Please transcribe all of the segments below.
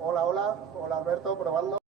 Hola, hola, hola Alberto, probando.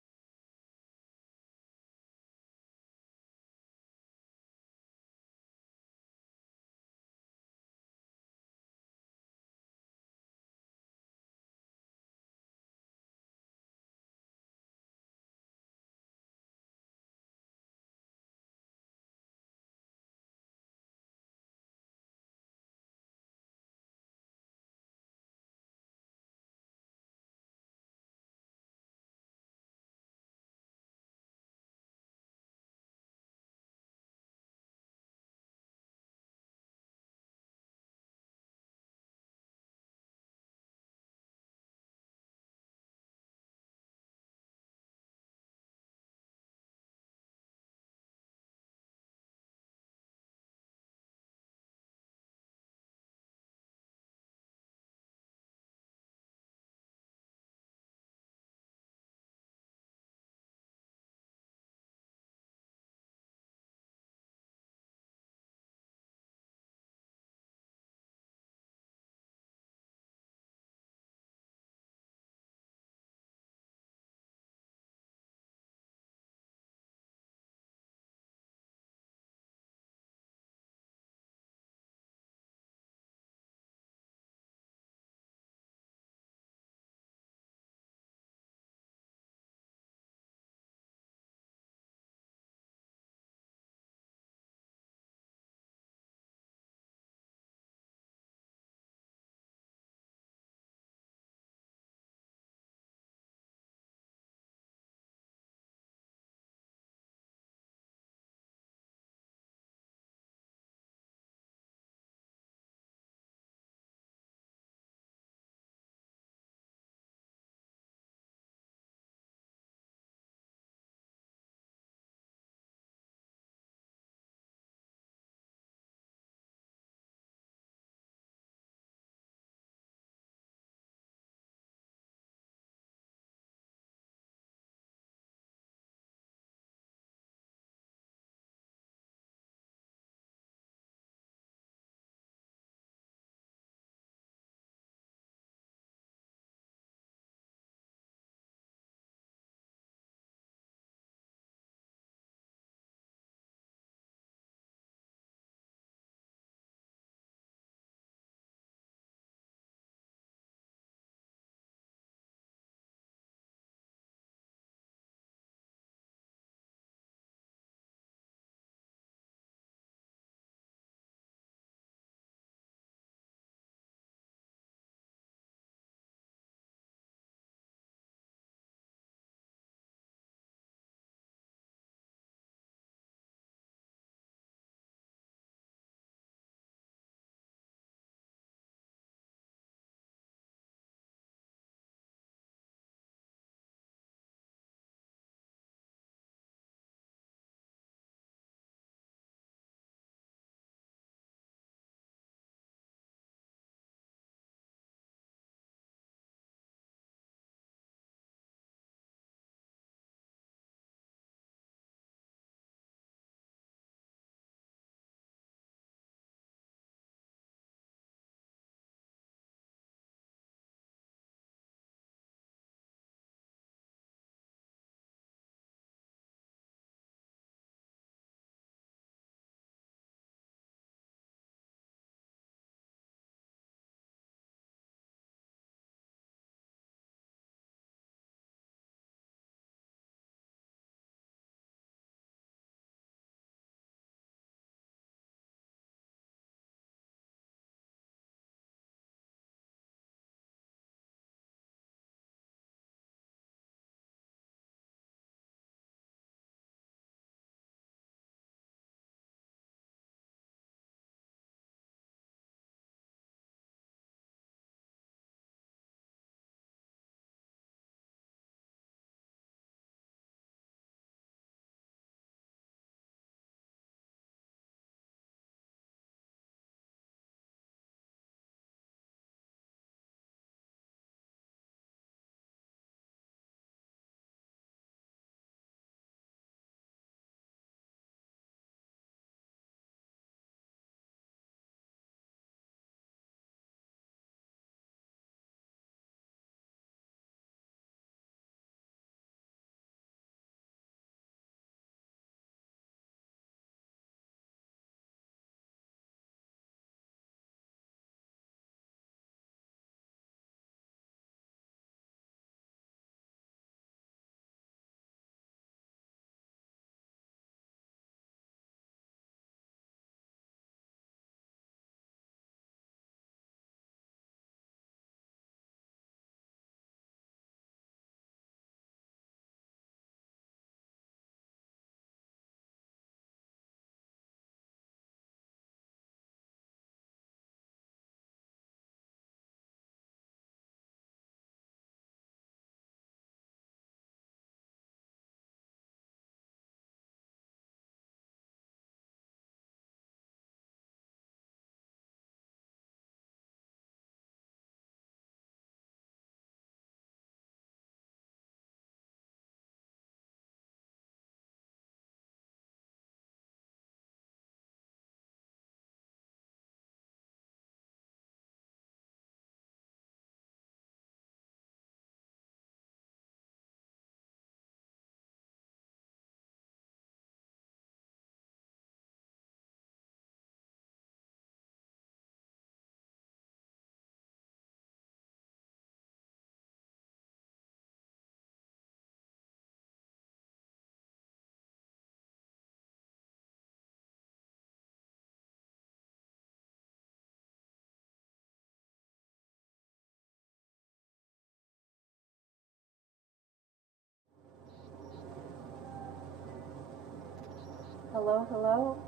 Hello, hello.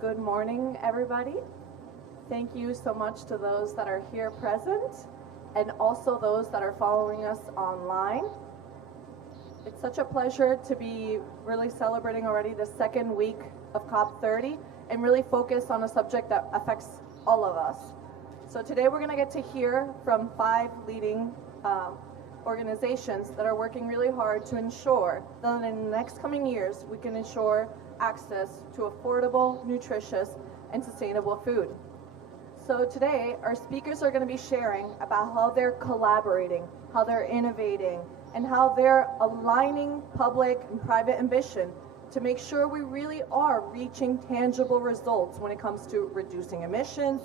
Good morning, everybody. Thank you so much to those that are here present and also those that are following us online. It's such a pleasure to be really celebrating already the second week of COP30 and really focus on a subject that affects all of us. So today we're going to get to hear from 5 leading organizations that are working really hard to ensure that in the next coming years we can ensure access to affordable, nutritious, and sustainable food. So today our speakers are going to be sharing about how they're collaborating, how they're innovating, and how they're aligning public and private ambition to make sure we really are reaching tangible results when it comes to reducing emissions,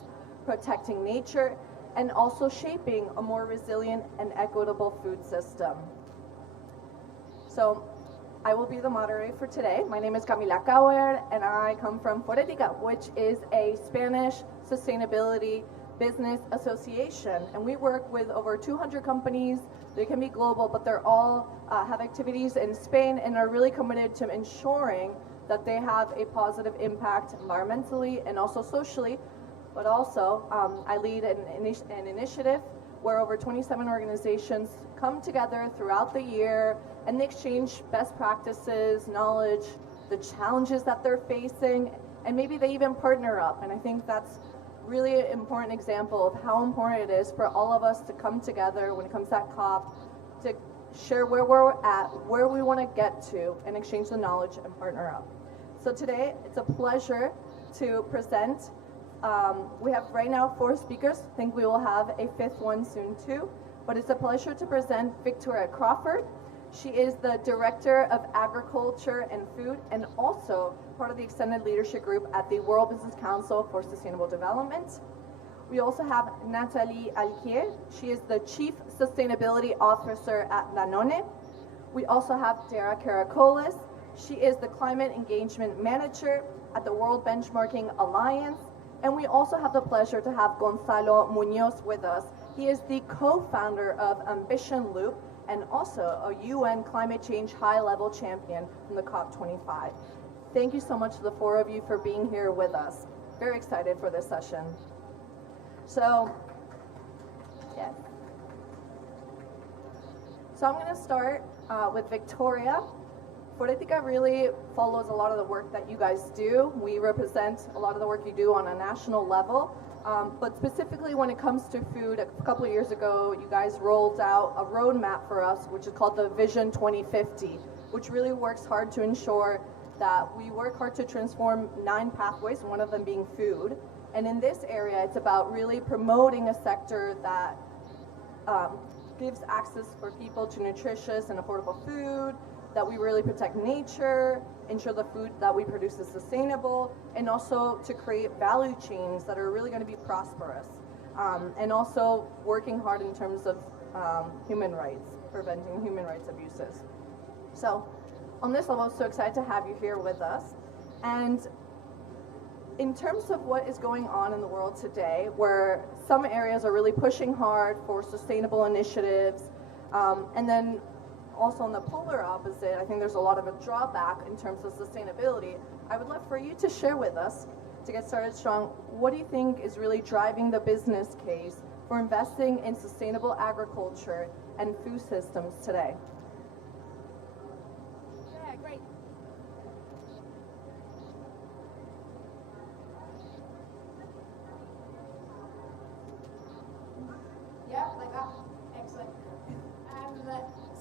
protecting nature, and also shaping a more resilient and equitable food system. So I will be the moderator for today. My name is Camila Cauer, and I come from Foretica, which is a Spanish sustainability business association. And we work with over 200 companies. They can be global, but they're all have activities in Spain and are really committed to ensuring that they have a positive impact environmentally and also socially. But also, I lead an initiative where over 27 organizations come together throughout the year and they exchange best practices, knowledge, the challenges that they're facing, and maybe they even partner up. And I think that's really an important example of how important it is for all of us to come together when it comes to that COP, to share where we're at, where we want to get to, and exchange the knowledge and partner up. So today, it's a pleasure to present. We have right now 4 speakers. I think we will have a 5th one soon too. But it's a pleasure to present Victoria Crawford. She is the Director of Agriculture and Food and also part of the extended leadership group at the World Business Council for Sustainable Development. We also have Nathalie Alquier. She is the Chief Sustainability Officer at Danone. We also have Dara Karakolis. She is the Climate Engagement Manager at the World Benchmarking Alliance. And we also have the pleasure to have Gonzalo Munoz with us. He is the co-founder of Ambition Loop and also a UN climate change high-level champion from the COP25. Thank you so much to the 4 of you for being here with us. Very excited for this session. So, yes. So I'm going to start with Victoria. Foretica really follows a lot of the work that you guys do. We represent a lot of the work you do on a national level. But specifically when it comes to food, a couple of years ago, you guys rolled out a roadmap for us, which is called the Vision 2050, which really works hard to ensure that we work hard to transform 9 pathways, one of them being food. And in this area, it's about really promoting a sector that gives access for people to nutritious and affordable food, that we really protect nature, ensure the food that we produce is sustainable, and also to create value chains that are really going to be prosperous. And also working hard in terms of human rights, preventing human rights abuses. So on this level, I'm so excited to have you here with us. And in terms of what is going on in the world today, where some areas are really pushing hard for sustainable initiatives, and then also on the polar opposite, I think there's a lot of a drawback in terms of sustainability. I would love for you to share with us, to get started strong, what do you think is really driving the business case for investing in sustainable agriculture and food systems today? Yeah, great. Yeah, like that. Excellent.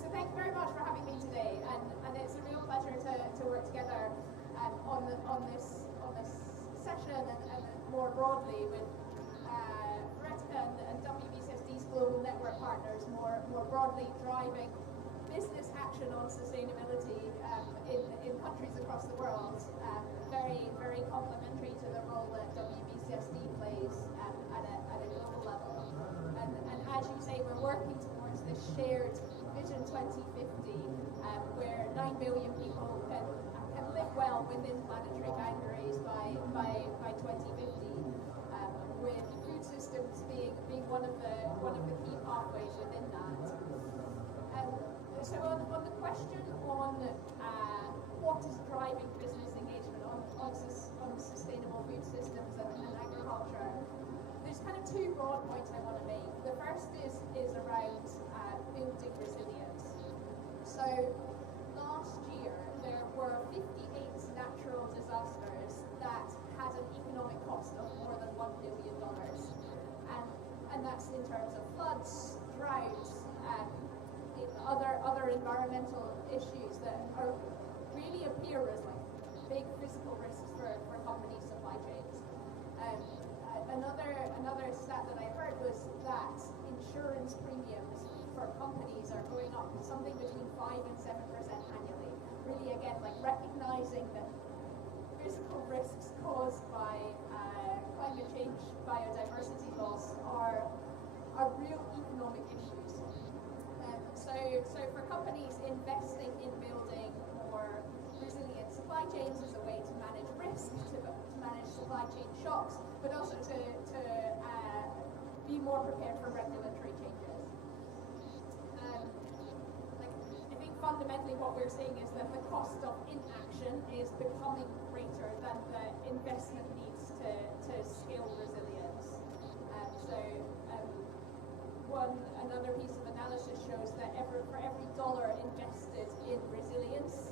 So thank you very much for having me today, and it's a real pleasure to work together on this session and more broadly with Foretica and WBCSD's global network partners, more broadly driving business action on sustainability in countries across the world. Very complementary to the role that WBCSD plays at a global level. And as you say, we're working towards this shared Vision 2050, where 9 billion people can live well within planetary boundaries by 2050, with food systems being one of the key pathways within that. So on the question on what is driving business engagement on sustainable food systems and agriculture. There's kind of two broad points I want to make. The first is around building resilience. So last year there were 58 natural disasters that had an economic cost of more than $1 billion. And that's in terms of floods, droughts, other environmental issues that are really appear as like big physical risks for companies' supply chains. Another stat that I heard was that insurance premiums for companies are going up something between 5 and 7% annually. Really, again, like recognizing that physical risks caused by climate change, biodiversity loss are real economic issues. So for companies, investing in building more resilient supply chains is a way to manage risk, to manage supply chain shocks, but also to be more prepared for regulatory changes. I think fundamentally what we're seeing is that the cost of inaction is becoming greater than the investment needs to scale resilience. Another piece of analysis shows that for every dollar invested in resilience,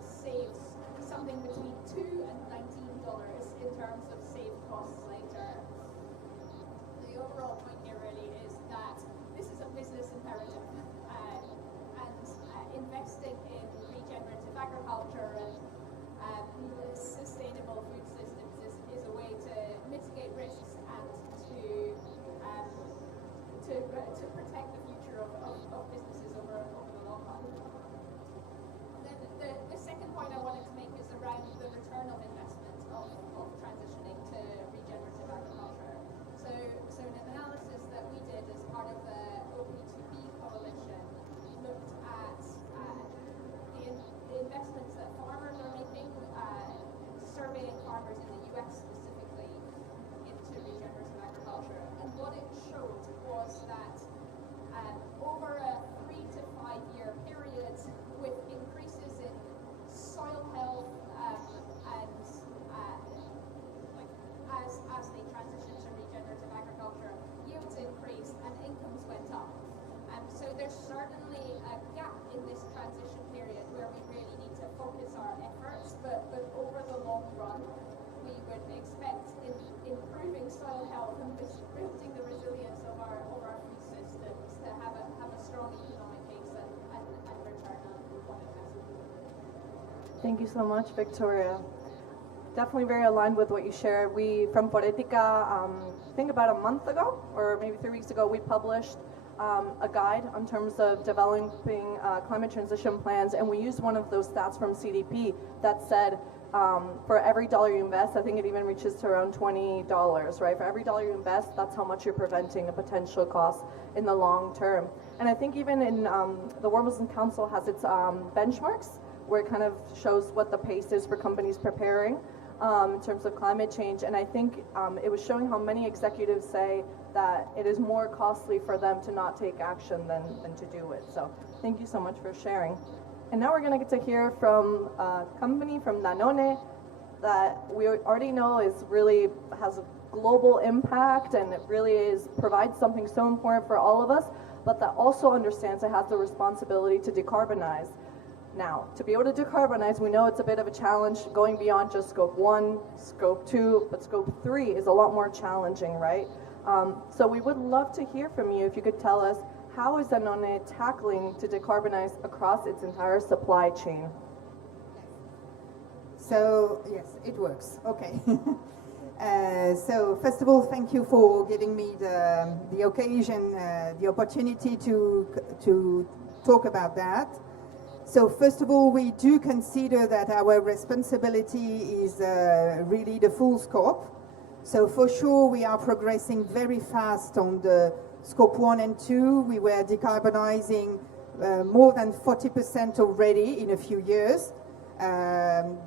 saves something between $2 and $19 in terms of saved costs later. The overall point here really is that this is a business imperative, and investing in regenerative agriculture and sustainable food systems is a way to mitigate risks and to protect the future of businesses over the long run. And then the second point I wanted to make is around the return of investment of transitioning to regenerative agriculture. So an analysis that we did as part of the OP2B coalition looked at the investments that farmers are making, surveying farmers in the US specifically into regenerative agriculture. And what it showed was that over a 3 to 5 year period, with increases in soil health and as they transition to regenerative agriculture, yields increased and incomes went up. So there's certainly a gap in this transition period where we really need to focus our efforts, but over the long run, we would expect improving soil health and building the resilience of our food systems to have a strong economic case and return on investment. Thank you so much, Victoria. Definitely very aligned with what you shared. We, from Foretica, I think about a month ago, or maybe 3 weeks ago, we published a guide in terms of developing climate transition plans, and we used one of those stats from CDP that said for every dollar you invest, I think it even reaches to around $20, right? For every dollar you invest, that's how much you're preventing a potential cost in the long term. And I think even in the World Muslim Council has its benchmarks, where it kind of shows what the pace is for companies preparing in terms of climate change. And I think it was showing how many executives say that it is more costly for them to not take action than to do it. So thank you so much for sharing. And now we're going to get to hear from a company from Danone that we already know has a global impact, and it really provides something so important for all of us, but that also understands it has the responsibility to decarbonize. Now, to be able to decarbonize, we know it's a bit of a challenge going beyond just scope 1, scope 2, but scope 3 is a lot more challenging, right? So we would love to hear from you if you could tell us, how is Danone tackling to decarbonize across its entire supply chain? So, yes, it works. Okay. So, first of all, thank you for giving me the occasion, the opportunity to talk about that. So, first of all, we do consider that our responsibility is really the full scope. So, for sure, we are progressing very fast on the Scope 1 and 2, we were decarbonizing more than 40% already in a few years. And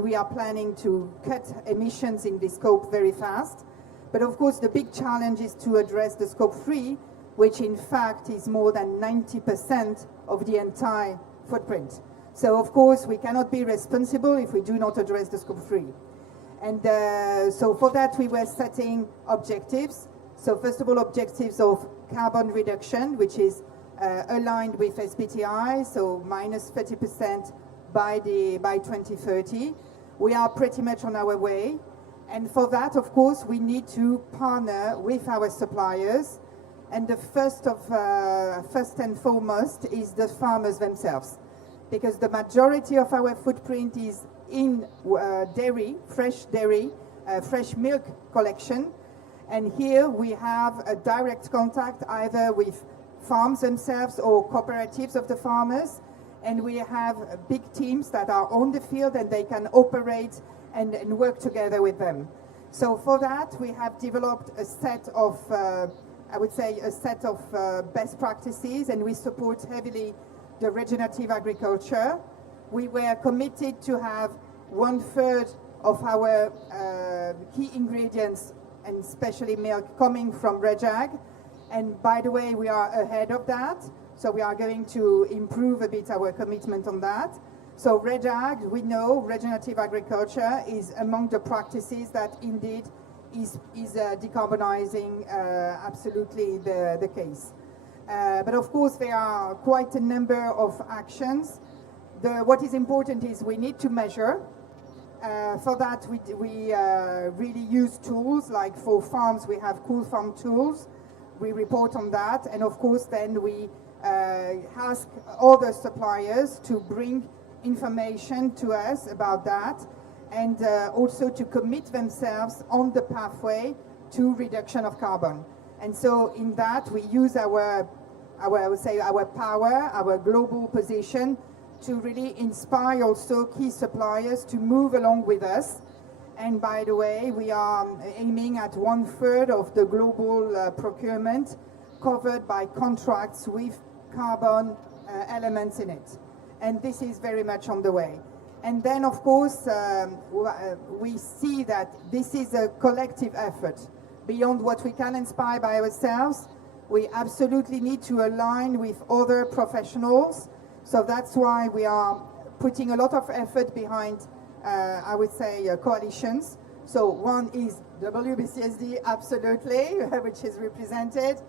we are planning to cut emissions in this scope very fast. But of course, the big challenge is to address the Scope 3, which in fact is more than 90% of the entire footprint. So of course we cannot be responsible if we do not address the scope 3. And so for that we were setting objectives. So first of all, objectives of carbon reduction, which is aligned with SBTI, so minus 30% by 2030. We are pretty much on our way. And for that, of course, we need to partner with our suppliers. And the first and foremost is the farmers themselves, because the majority of our footprint is in dairy, fresh milk collection. And here we have a direct contact either with farms themselves or cooperatives of the farmers. And we have big teams that are on the field and they can operate and work together with them. So for that, we have developed a set of, I would say, a set of best practices, and we support heavily the regenerative agriculture. We were committed to have 1/3 of our key ingredients, and especially milk, coming from RegAg. And by the way, we are ahead of that. So we are going to improve a bit our commitment on that. So RegAg, we know regenerative agriculture is among the practices that indeed is decarbonizing absolutely the case. But of course, there are quite a number of actions. What is important is we need to measure. For that, we really use tools, like for farms, we have Cool Farm tools. We report on that, and of course, then we ask other suppliers to bring information to us about that, and also to commit themselves on the pathway to reduction of carbon. And so in that, we use our I would say, our power, our global position, to really inspire also key suppliers to move along with us. And by the way, we are aiming at 1/3 of the global procurement covered by contracts with carbon elements in it. And this is very much on the way. And then, of course, we see that this is a collective effort. Beyond what we can inspire by ourselves, we absolutely need to align with other professionals. So that's why we are putting a lot of effort behind, I would say, coalitions. So one is WBCSD, absolutely, which is represented,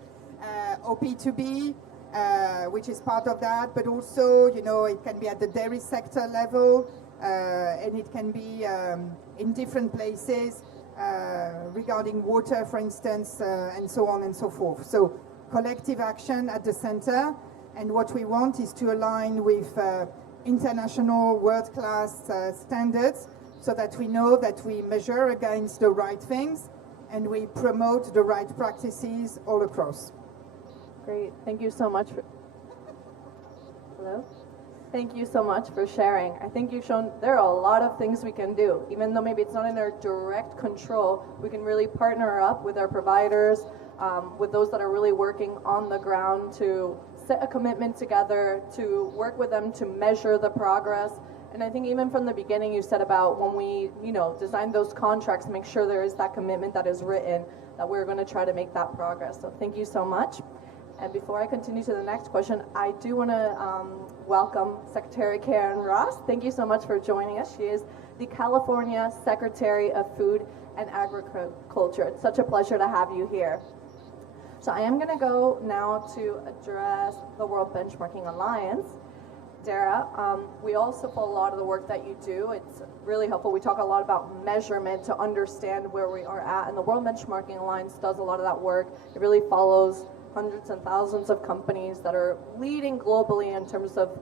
OP2B, which is part of that, but also, you know, it can be at the dairy sector level, and it can be in different places regarding water, for instance, and so on and so forth. So collective action at the center, and what we want is to align with international world-class standards, so that we know that we measure against the right things and we promote the right practices all across. Great, thank you so much. Hello? Thank you so much for sharing. I think you've shown there are a lot of things we can do. Even though maybe it's not in our direct control, we can really partner up with our providers, with those that are really working on the ground to set a commitment together, to work with them to measure the progress. And I think even from the beginning you said about when we, you know, design those contracts, make sure there is that commitment that is written, that we're going to try to make that progress. So thank you so much. And before I continue to the next question, I do want to welcome Secretary Karen Ross. Thank you so much for joining us. She is the California Secretary of Food and Agriculture. It's such a pleasure to have you here. So I am going to go now to address the World Benchmarking Alliance. Dara, we also follow a lot of the work that you do. It's really helpful. We talk a lot about measurement to understand where we are at, and the World Benchmarking Alliance does a lot of that work. It really follows hundreds and thousands of companies that are leading globally in terms of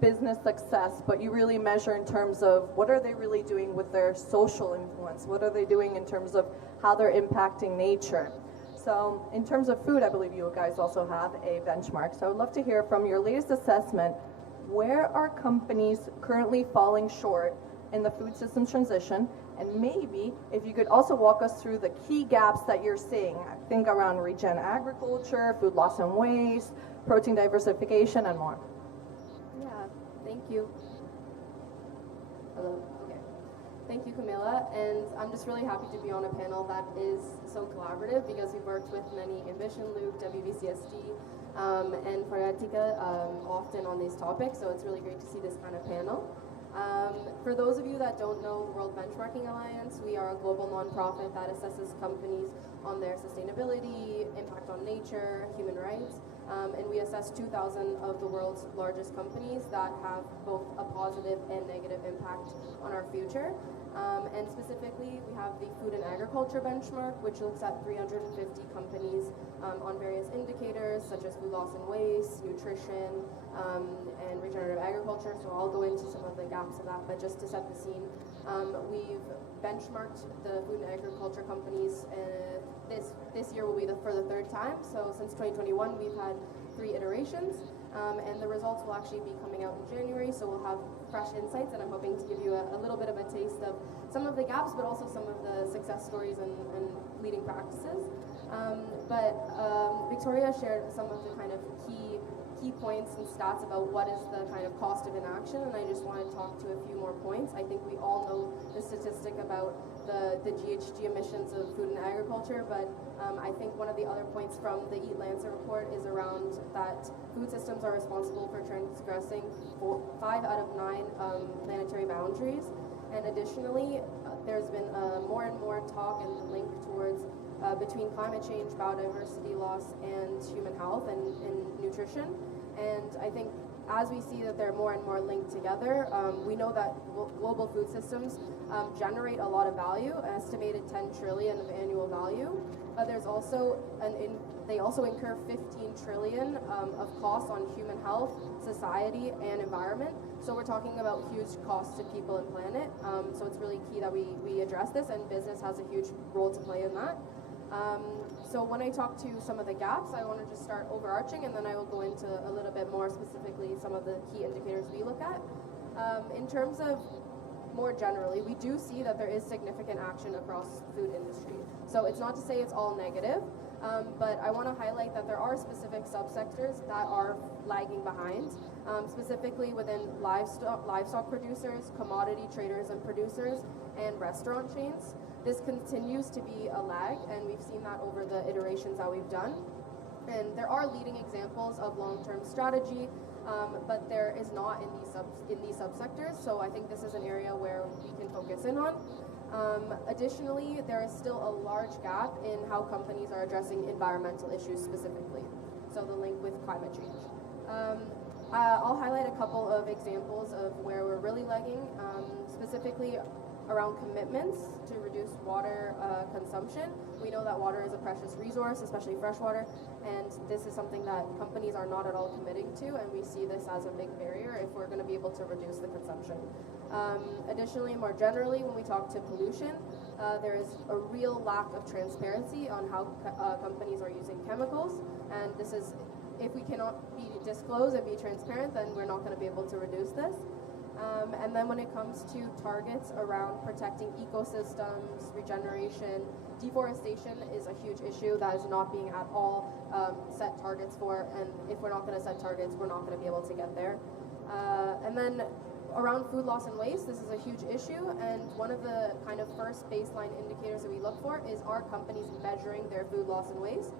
business success, but you really measure in terms of what are they really doing with their social influence, what are they doing in terms of how they're impacting nature. So in terms of food, I believe you guys also have a benchmark. So I would love to hear from your latest assessment, where are companies currently falling short in the food systems transition? And maybe if you could also walk us through the key gaps that you're seeing, I think around regen agriculture, food loss and waste, protein diversification, and more. Yeah, thank you. Hello. Okay. Thank you, Camilla. And I'm just really happy to be on a panel that is so collaborative, because we've worked with many Ambition Loop, WBCSD, and Foretica often on these topics, so it's really great to see this kind of panel. For those of you that don't know the World Benchmarking Alliance, we are a global nonprofit that assesses companies on their sustainability, impact on nature, human rights, and we assess 2,000 of the world's largest companies that have both a positive and negative impact on our future. And specifically, we have the Food and Agriculture Benchmark, which looks at 350 companies on various indicators such as food loss and waste, nutrition, and regenerative agriculture. So I'll go into some of the gaps of that, but just to set the scene, we've benchmarked the food and agriculture companies. This year will be for the third time. So since 2021, we've had 3 iterations. And the results will actually be coming out in January, so we'll have fresh insights, and I'm hoping to give you a little bit of a taste of some of the gaps, but also some of the success stories and leading practices. Victoria shared some of the kind of key points and stats about what is the kind of cost of inaction, and I just want to talk to a few more points. I think we all know the statistic about the GHG emissions of food and agriculture, but I think one of the other points from the Eat Lancet report is around that food systems are responsible for transgressing 5 out of 9 planetary boundaries, and additionally, there's been more and more talk and link towards between climate change, biodiversity loss, and human health and nutrition. And I think as we see that they're more and more linked together, we know that global food systems generate a lot of value, an estimated 10 trillion of annual value. But there's also they also incur 15 trillion of costs on human health, society, and environment. So we're talking about huge costs to people and planet. So it's really key that we address this, and business has a huge role to play in that. So when I talk to some of the gaps, I want to just start overarching, and then I will go into a little bit more specifically some of the key indicators we look at. In terms of more generally, we do see that there is significant action across the food industry. So it's not to say it's all negative, but I want to highlight that there are specific subsectors that are lagging behind, specifically within livestock producers, commodity traders and producers, and restaurant chains. This continues to be a lag, and we've seen that over the iterations that we've done. And there are leading examples of long-term strategy, but there is not in these subsectors. So I think this is an area where we can focus in on. Additionally, there is still a large gap in how companies are addressing environmental issues specifically. So the link with climate change. I'll highlight a couple of examples of where we're really lagging, specifically around commitments to reduce water consumption. We know that water is a precious resource, especially fresh water, and this is something that companies are not at all committing to, and we see this as a big barrier if we're going to be able to reduce the consumption. Additionally, more generally, when we talk to pollution, there is a real lack of transparency on how companies are using chemicals, and this is, if we cannot be disclosed and be transparent, then we're not going to be able to reduce this. And then when it comes to targets around protecting ecosystems, regeneration, deforestation is a huge issue that is not being at all set targets for, and if we're not going to set targets, we're not going to be able to get there. And then around food loss and waste, this is a huge issue, and one of the kind of first baseline indicators that we look for is, are companies measuring their food loss and waste?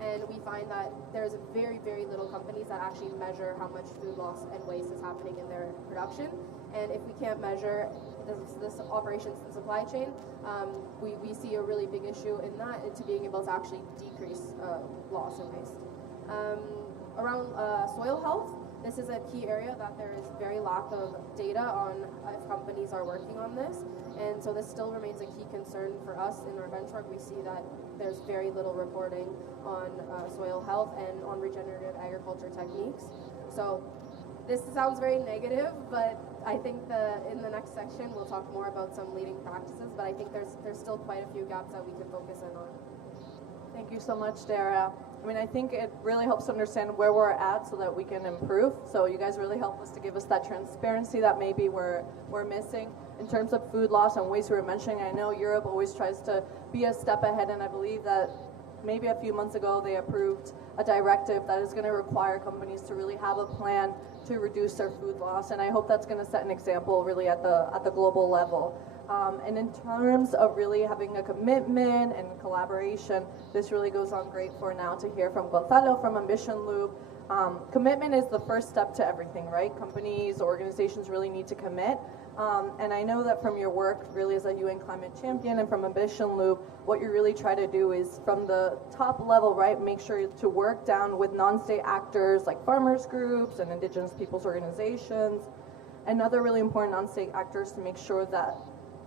And we find that there's very, very little companies that actually measure how much food loss and waste is happening in their production. And if we can't measure this operations and supply chain, we see a really big issue in that, into being able to actually decrease loss and waste. Around soil health, this is a key area that there is very lack of data on if companies are working on this. And so this still remains a key concern for us in our benchmark. We see that there's very little reporting on soil health and on regenerative agriculture techniques. So this sounds very negative, but I think in the next section we'll talk more about some leading practices, but I think there's still quite a few gaps that we can focus in on. Thank you so much, Dara. I mean, I think it really helps to understand where we're at so that we can improve. So you guys really help us to give us that transparency that maybe we're missing. In terms of food loss and waste we were mentioning, I know Europe always tries to be a step ahead, and I believe that maybe a few months ago they approved a directive that is going to require companies to really have a plan to reduce their food loss, and I hope that's going to set an example really at the global level. And in terms of really having a commitment and collaboration, this really goes on great for now to hear from Gonzalo from Ambition Loop. Commitment is the first step to everything, right? Companies, organizations really need to commit. And I know that from your work really as a UN climate champion and from Ambition Loop, what you really try to do is from the top level, right, make sure to work down with non-state actors like farmers groups and indigenous peoples organizations and other really important non-state actors to make sure that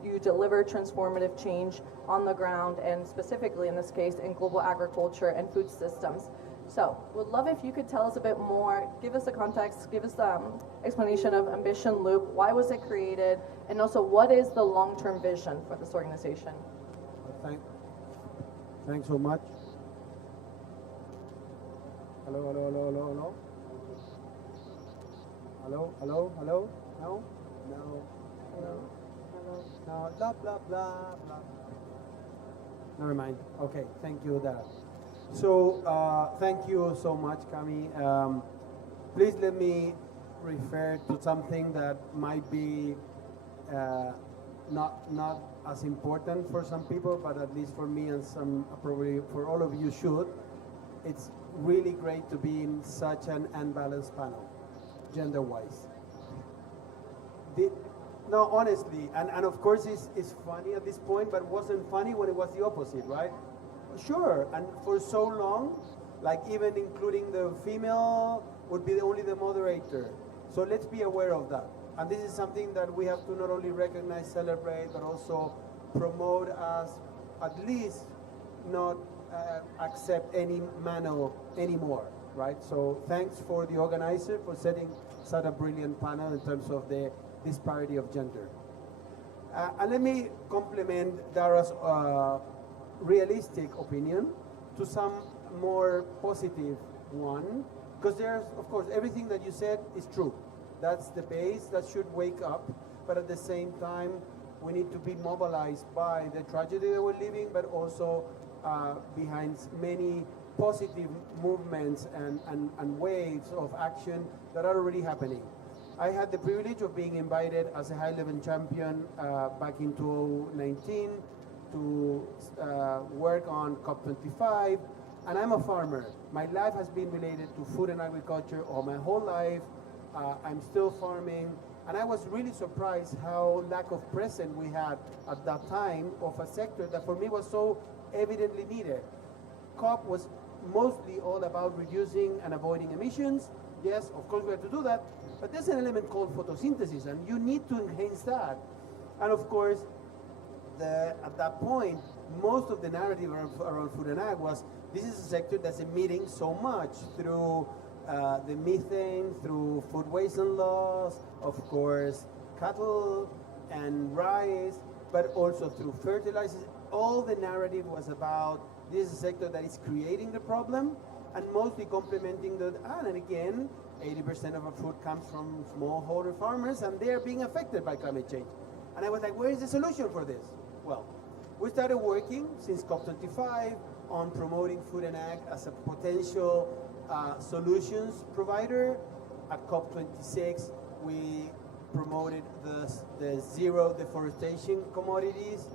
you deliver transformative change on the ground and specifically in this case in global agriculture and food systems. So would love if you could tell us a bit more, give us a context, give us the explanation of Ambition Loop, why was it created, and also what is the long-term vision for this organization? Thanks so much. Hello, hello, hello, hello, hello. Hello, hello, hello. No, no, no, no. Blah blah blah blah. Never mind. Okay, thank you, Dara. So, thank you so much, Cami. Please let me refer to something that might be not as important for some people, but at least for me and some probably for all of you should. It's really great to be in such an unbalanced panel, gender-wise. No, honestly, and of course it's funny at this point, but it wasn't funny when it was the opposite, right? Sure, and for so long, like even including the female would be only the moderator. So let's be aware of that. And this is something that we have to not only recognize, celebrate, but also promote as at least not accept any manner anymore, right? So thanks for the organizer for setting such a brilliant panel in terms of the disparity of gender. And let me complement Dara's realistic opinion to some more positive one, because there's, of course, everything that you said is true. That's the base that should wake up, but at the same time, we need to be mobilized by the tragedy that we're living, but also behind many positive movements and waves of action that are already happening. I had the privilege of being invited as a high-level champion back in 2019 to work on COP25, and I'm a farmer. My life has been related to food and agriculture all my whole life. I'm still farming, and I was really surprised how lack of presence we had at that time of a sector that for me was so evidently needed. COP was mostly all about reducing and avoiding emissions. Yes, of course we have to do that, but there's an element called photosynthesis, and you need to enhance that. And of course, at that point, most of the narrative around food and ag was, this is a sector that's emitting so much through the methane, through food waste and loss, of course, cattle and rice, but also through fertilizers. All the narrative was about this is a sector that is creating the problem and mostly complementing the, and again, 80% of our food comes from smallholder farmers and they're being affected by climate change. And I was like, where is the solution for this? Well, we started working since COP25 on promoting food and ag as a potential solutions provider. At COP26, we promoted the zero deforestation commodities,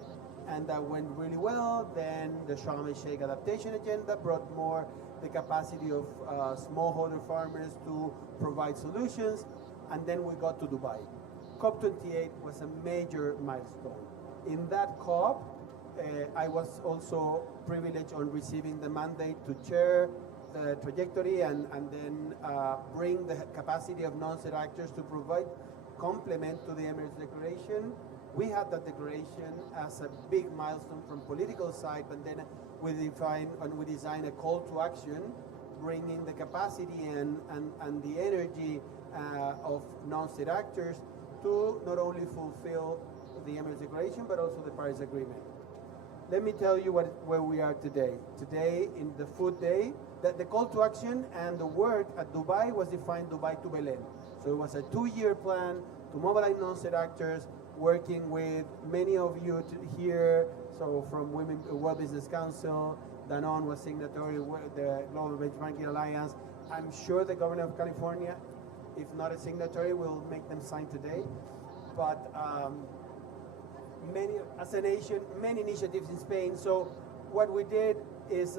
and that went really well. Then the Sharm el-Sheikh adaptation agenda brought more the capacity of smallholder farmers to provide solutions, and then we got to Dubai. COP28 was a major milestone. In that COP, I was also privileged on receiving the mandate to chair the trajectory and then bring the capacity of non-state actors to provide complement to the Emirates Declaration. We had that declaration as a big milestone from political side, but then we design a call to action, bringing the capacity and the energy of non-state actors to not only fulfill the Emirates Declaration, but also the Paris Agreement. Let me tell you where we are today. Today, in the Food Day, the call to action and the work at Dubai was defined Dubai to Belém. So it was a 2-year plan to mobilize non-state actors, working with many of you here, so from World Business Council, Danone was signatory, the Global Benchmarking Alliance. I'm sure the government of California, if not a signatory, will make them sign today. But many, as a nation, many initiatives in Spain. So what we did is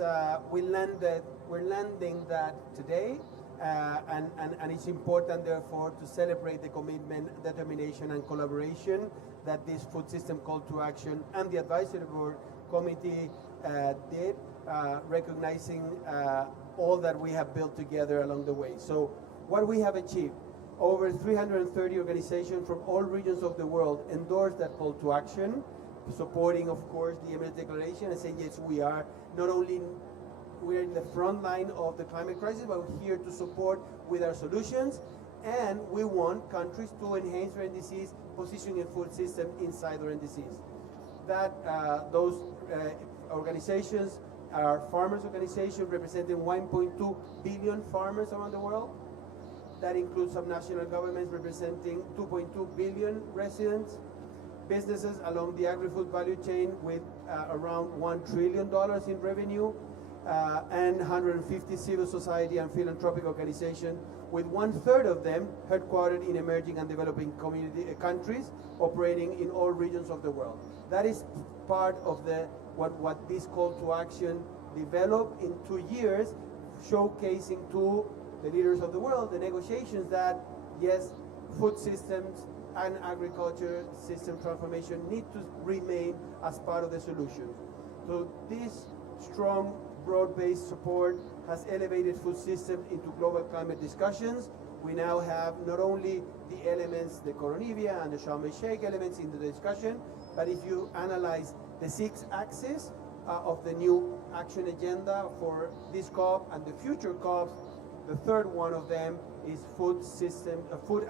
we're landing that today, and it's important, therefore, to celebrate the commitment, determination, and collaboration that this food system call to action and the advisory board committee did, recognizing all that we have built together along the way. So what we have achieved, over 330 organizations from all regions of the world endorsed that call to action, supporting, of course, the Emirates Declaration and saying, yes, we are not only we're in the front line of the climate crisis, but we're here to support with our solutions. And we want countries to enhance their NDCs, positioning a food system inside their NDCs. That those organizations are farmers organizations representing 1.2 billion farmers around the world. That includes some national governments representing 2.2 billion residents, businesses along the agri-food value chain with around $1 trillion in revenue, and 150 civil society and philanthropic organizations, with 1/3 of them headquartered in emerging and developing countries, operating in all regions of the world. That is part of what this call to action developed in 2 years, showcasing to the leaders of the world the negotiations that, yes, food systems and agriculture system transformation need to remain as part of the solution. So this strong, broad-based support has elevated food systems into global climate discussions. We now have not only the elements, the Coronivia and the Sharm el-Sheikh elements in the discussion, but if you analyze the 6 axes of the new action agenda for this COP and the future COPs, the third one of them is food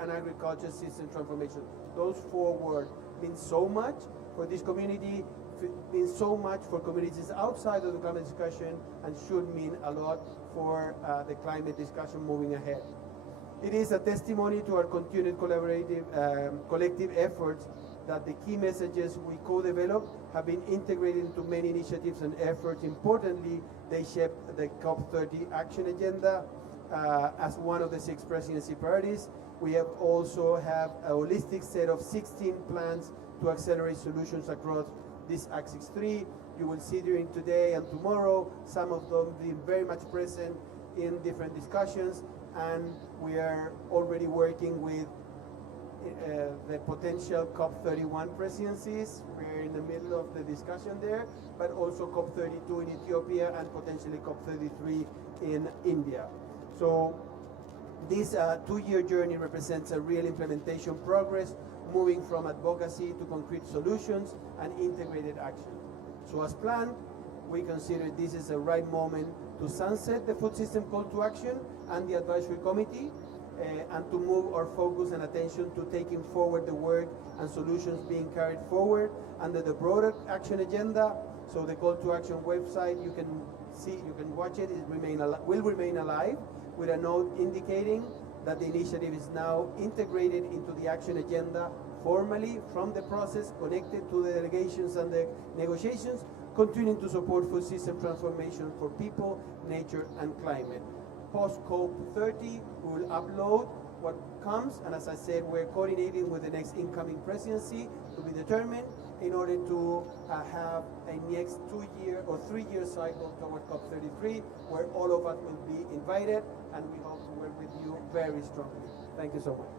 and agriculture system transformation. Those 4 words mean so much for this community, means so much for communities outside of the climate discussion, and should mean a lot for the climate discussion moving ahead. It is a testimony to our continued collective efforts that the key messages we co-developed have been integrated into many initiatives and efforts. Importantly, they shaped the COP30 action agenda as one of the 6 presidency priorities. We have also have a holistic set of 16 plans to accelerate solutions across this Axis 3. You will see during today and tomorrow some of them being very much present in different discussions, and we are already working with the potential COP31 presidencies. We're in the middle of the discussion there, but also COP32 in Ethiopia and potentially COP33 in India. So this 2-year journey represents a real implementation progress, moving from advocacy to concrete solutions and integrated action. So as planned, we consider this is the right moment to sunset the food system call to action and the advisory committee, and to move our focus and attention to taking forward the work and solutions being carried forward under the broader action agenda. So the call to action website, you can see, you can watch it, will remain alive, with a note indicating that the initiative is now integrated into the action agenda formally from the process, connected to the delegations and the negotiations, continuing to support food system transformation for people, nature, and climate. Post-COP30, we will upload what comes, and as I said, we're coordinating with the next incoming presidency to be determined in order to have a next 2-year or 3-year cycle toward COP33, where all of us will be invited, and we hope to work with you very strongly. Thank you so much.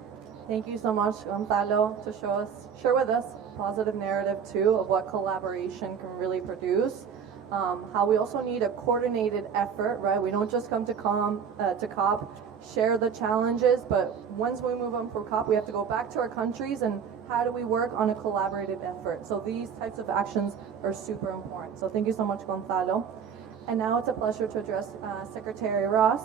Thank you so much, Gonzalo, to share with us a positive narrative too of what collaboration can really produce. How we also need a coordinated effort, right? We don't just come to COP, share the challenges, but once we move on from COP, we have to go back to our countries and how do we work on a collaborative effort? So these types of actions are super important. So thank you so much, Gonzalo. And now it's a pleasure to address Secretary Ross.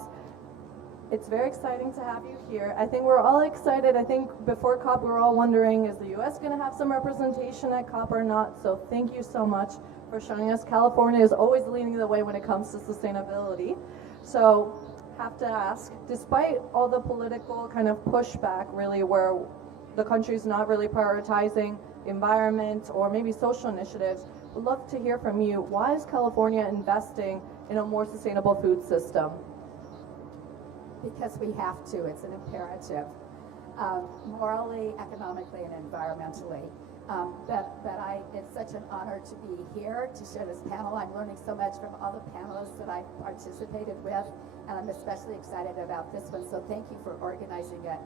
It's very exciting to have you here. I think we're all excited. I think before COP, we were all wondering, is the U.S. going to have some representation at COP or not? So thank you so much for showing us. California is always leading the way when it comes to sustainability. So have to ask, despite all the political kind of pushback, really, where the country's not really prioritizing environment or maybe social initiatives, we'd love to hear from you. Why is California investing in a more sustainable food system? Because we have to, it's an imperative, morally, economically, and environmentally. It's such an honor to be here to share this panel. I'm learning so much from all the panelists that I've participated with, and I'm especially excited about this one, so thank you for organizing it.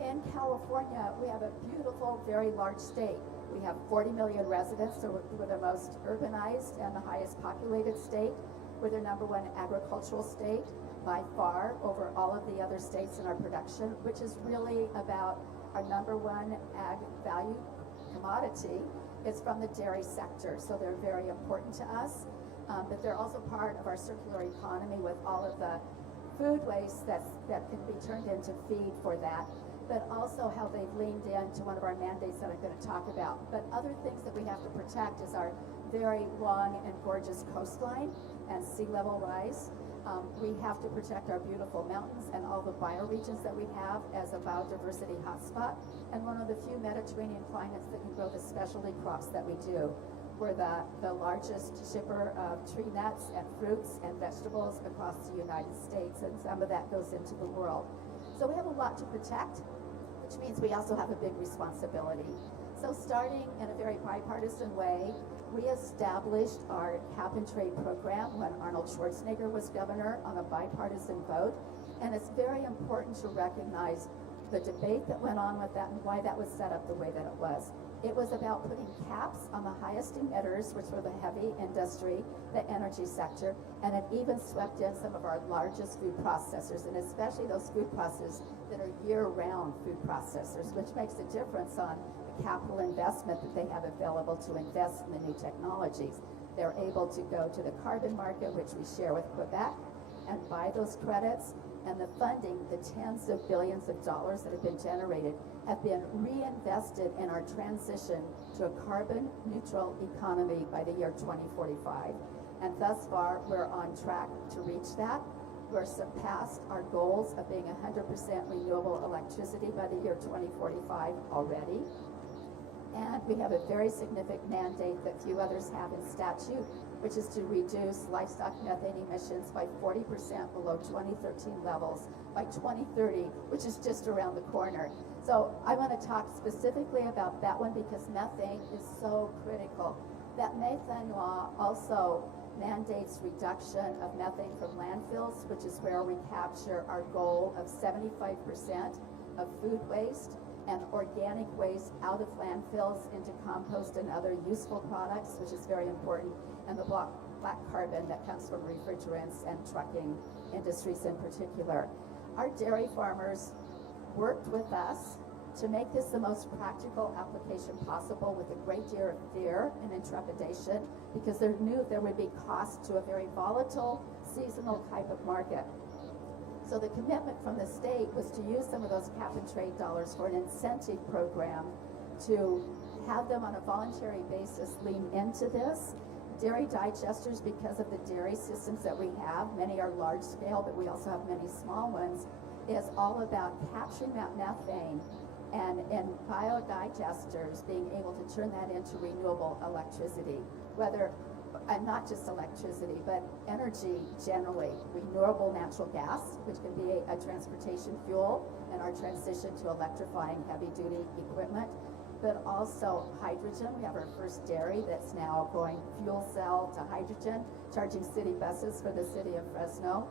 In California, we have a beautiful, very large state. We have 40 million residents, so we're the most urbanized and the highest populated state. We're the #1 agricultural state by far over all of the other states in our production, which is really about our #1 ag value commodity is from the dairy sector, so they're very important to us. But they're also part of our circular economy with all of the food waste that can be turned into feed for that, but also how they've leaned into one of our mandates that I'm going to talk about. But other things that we have to protect is our very long and gorgeous coastline and sea level rise. We have to protect our beautiful mountains and all the bioregions that we have as a biodiversity hotspot, and one of the few Mediterranean climates that can grow the specialty crops that we do. We're the largest shipper of tree nuts and fruits and vegetables across the United States, and some of that goes into the world. So we have a lot to protect, which means we also have a big responsibility. So starting in a very bipartisan way, we established our cap and trade program when Arnold Schwarzenegger was governor on a bipartisan vote. And it's very important to recognize the debate that went on with that and why that was set up the way that it was. It was about putting caps on the highest emitters, which were the heavy industry, the energy sector, and it even swept in some of our largest food processors, and especially those food processors that are year-round food processors, which makes a difference on the capital investment that they have available to invest in the new technologies. They're able to go to the carbon market, which we share with Quebec, and buy those credits, and the funding, the tens of billions of dollars that have been generated, have been reinvested in our transition to a carbon neutral economy by the year 2045. And thus far, we're on track to reach that. We're surpassed our goals of being 100% renewable electricity by the year 2045 already. And we have a very significant mandate that few others have in statute, which is to reduce livestock methane emissions by 40% below 2013 levels by 2030, which is just around the corner. So I want to talk specifically about that one because methane is so critical. That methane law also mandates reduction of methane from landfills, which is where we capture our goal of 75% of food waste and organic waste out of landfills into compost and other useful products, which is very important, and the black carbon that comes from refrigerants and trucking industries in particular. Our dairy farmers worked with us to make this the most practical application possible with a great deal of fear and intrepidation because they knew there would be cost to a very volatile, seasonal type of market. So the commitment from the state was to use some of those cap and trade dollars for an incentive program to have them on a voluntary basis lean into this. Dairy digesters, because of the dairy systems that we have, many are large scale, but we also have many small ones, is all about capturing that methane and in biodigesters being able to turn that into renewable electricity, whether and not just electricity, but energy generally, renewable natural gas, which can be a transportation fuel in our transition to electrifying heavy-duty equipment, but also hydrogen. We have our first dairy that's now going fuel cell to hydrogen, charging city buses for the city of Fresno.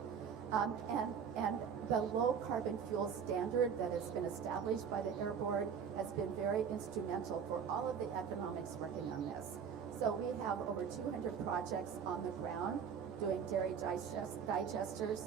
And the low carbon fuel standard that has been established by the Air Board has been very instrumental for all of the economics working on this. So we have over 200 projects on the ground doing dairy digesters,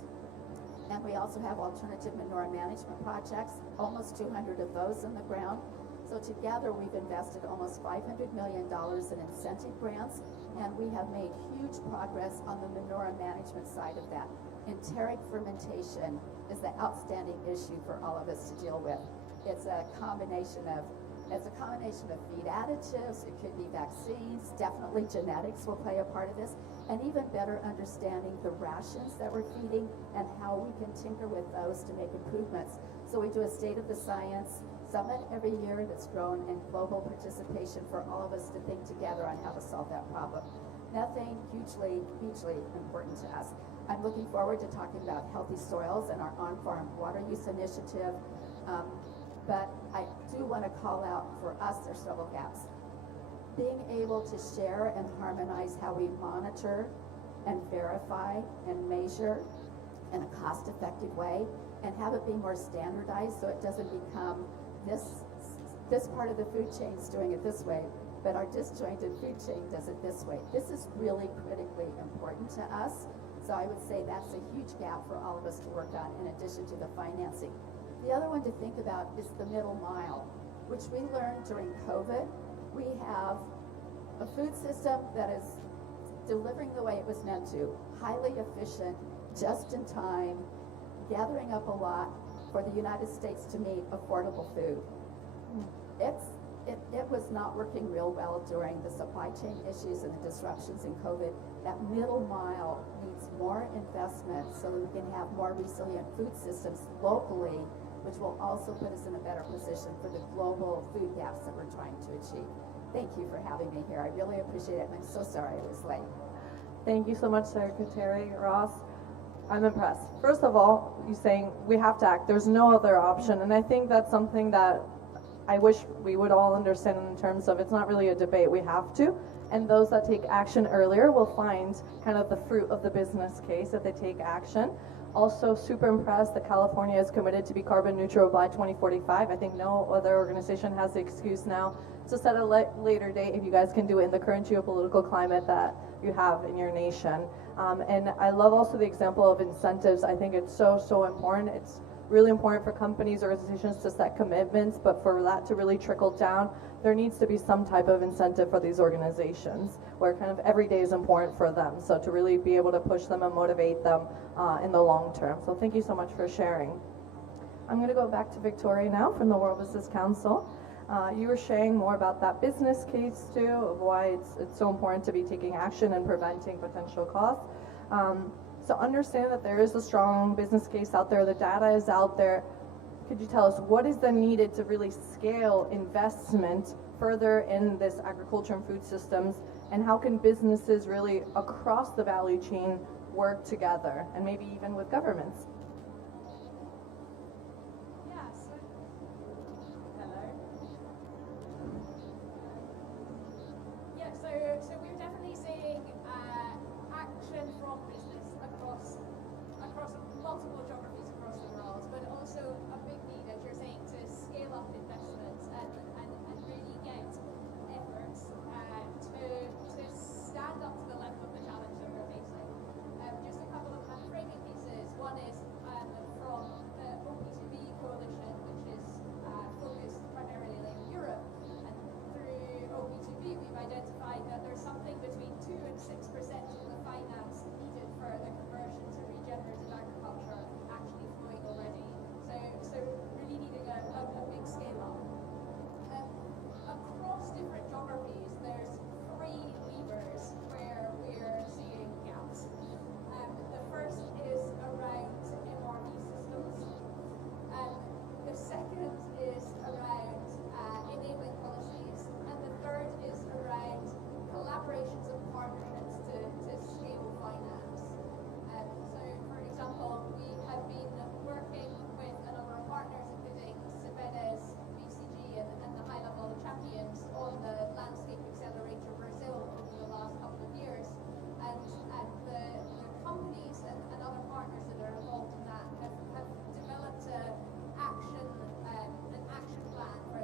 and we also have alternative manure management projects, almost 200 of those on the ground. So together we've invested almost $500 million in incentive grants, and we have made huge progress on the manure management side of that. Enteric fermentation is the outstanding issue for all of us to deal with. It's a combination of feed additives, it could be vaccines, definitely genetics will play a part of this, and even better understanding the rations that we're feeding and how we can tinker with those to make improvements. So we do a State of the Science summit every year that's grown in global participation for all of us to think together on how to solve that problem. Methane, hugely, hugely important to us. I'm looking forward to talking about healthy soils and our on-farm water use initiative. But I do want to call out for us, there's several gaps. Being able to share and harmonize how we monitor and verify and measure in a cost-effective way, and have it be more standardized so it doesn't become this part of the food chain is doing it this way, but our disjointed food chain does it this way. This is really critically important to us. So I would say that's a huge gap for all of us to work on in addition to the financing. The other one to think about is the middle mile, which we learned during COVID. We have a food system that is delivering the way it was meant to, highly efficient, just in time, gathering up a lot for the United States to meet affordable food. It was not working real well during the supply chain issues and the disruptions in COVID. That middle mile needs more investment so that we can have more resilient food systems locally, which will also put us in a better position for the global food gaps that we're trying to achieve. Thank you for having me here. I really appreciate it, and I'm so sorry I was late. Thank you so much, Secretary Ross. I'm impressed. First of all, you saying we have to act. There's no other option, and I think that's something that I wish we would all understand in terms of it's not really a debate. We have to, and those that take action earlier will find kind of the fruit of the business case if they take action. Also, super impressed that California is committed to be carbon neutral by 2045. I think no other organization has the excuse now to set a later date if you guys can do it in the current geopolitical climate that you have in your nation. And I love also the example of incentives. I think it's so important. It's really important for companies, organizations to set commitments, but for that to really trickle down, there needs to be some type of incentive for these organizations where kind of every day is important for them. So to really be able to push them and motivate them in the long term. So thank you so much for sharing. I'm going to go back to Victoria now from the World Business Council. You were sharing more about that business case too, of why it's so important to be taking action and preventing potential costs. So understand that there is a strong business case out there, the data is out there. Could you tell us what is then needed to really scale investment further in this agriculture and food systems, and how can businesses really across the value chain work together, and maybe even with governments? So we're definitely seeing action from business across multiple geographies across the world, but also a big need, as you're saying, to scale up investments and really get efforts to stand up to the level of the challenge that we're facing. Just a couple of framing pieces. One is from the OP2B coalition, which is focused primarily in Europe. OP2B, we've identified that there's something between 2 and 6% of the finance needed for the conversion to regenerative agriculture actually flowing already. So really needing a big scale up. Across different geographies, there's 3 levers where we're seeing gaps. The first is around MRV systems. The second is around enabling policies. And the third is around collaborations and partnerships to scale finance. So, for example, we have been working with a number of partners, including Cebedes, BCG, and the high-level champions on the Landscape Accelerator Brazil over the last couple of years. And the companies and other partners that are involved in that have developed an action plan for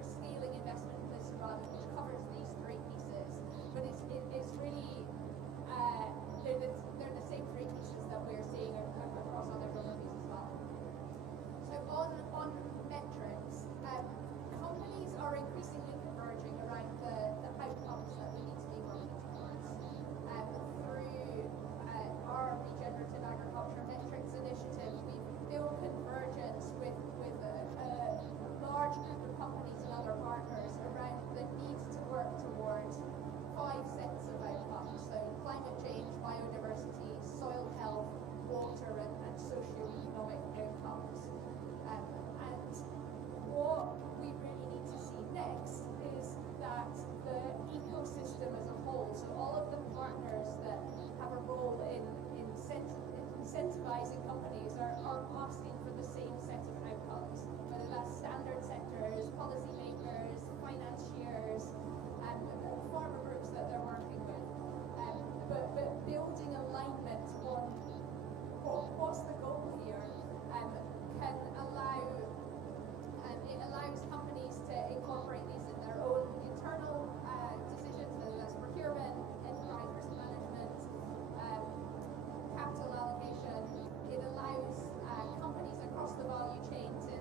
scaling investment in this run, which covers these 3 pieces. But it's really they're the same 3 pieces that we're seeing across other geographies as well. So on metrics, companies are increasingly converging around the outcomes that we need to be working towards. Through our regenerative agriculture metrics initiative, we've built convergence with a large group of companies and other partners around the need to work towards 5 sets of outcomes. So climate change, biodiversity, soil health, water, and socio-economic outcomes. And what we really need to see next is that the ecosystem as a whole, so all of the partners that have a role in incentivizing companies are asking for the same set of outcomes. third sectors, policymakers, financiers, and farmer groups that they're working with. But building alignment on what's the goal here can allow, it allows companies to incorporate these in their own internal decisions, whether that's procurement, enterprise risk management, capital allocation. It allows companies across the value chain to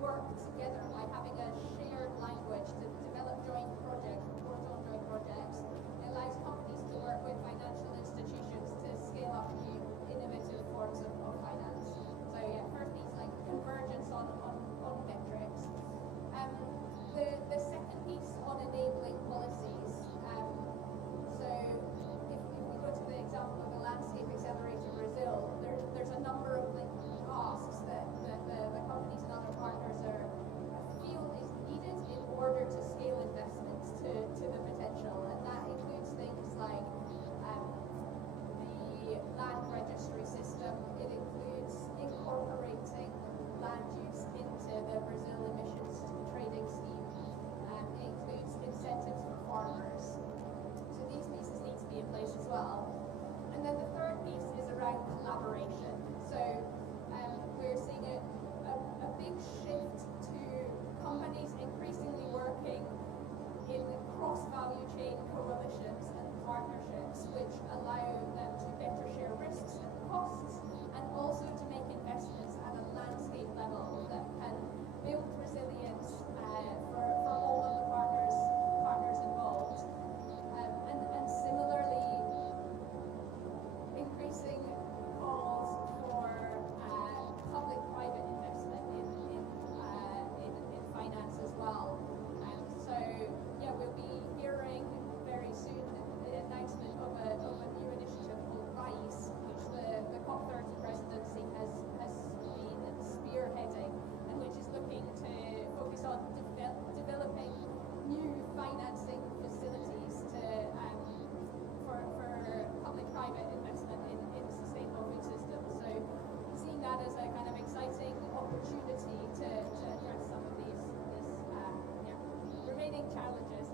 work together by having a shared language to develop joint projects, report on joint projects. It allows companies to work with financial institutions to scale up new innovative forms of finance. So yeah, first piece, like convergence on metrics. The second piece on enabling policies. So if we go to the example of the Landscape Accelerator Brazil, there's a number of asks that the companies and other partners feel is needed in order to scale investments to the potential, and that includes things like the land registry system. It includes incorporating land use into the Brazil emissions trading scheme. It includes incentives for farmers. So these pieces need to be in place as well. And then the third piece is around collaboration. So we're seeing a big shift to companies increasingly working in cross-value chain coalitions and partnerships, which allow them to better share risks and costs, and also to make investments at a landscape level that can build resilience for all of the partners involved. And similarly, increasing calls for public-private investment in finance as well. So yeah, we'll be hearing very soon the announcement of a new initiative called RISE, which the COP30 presidency has been spearheading, and which is looking to focus on developing new financing facilities for public-private investment in sustainable food systems. So seeing that as a kind of exciting opportunity to address some of these remaining challenges.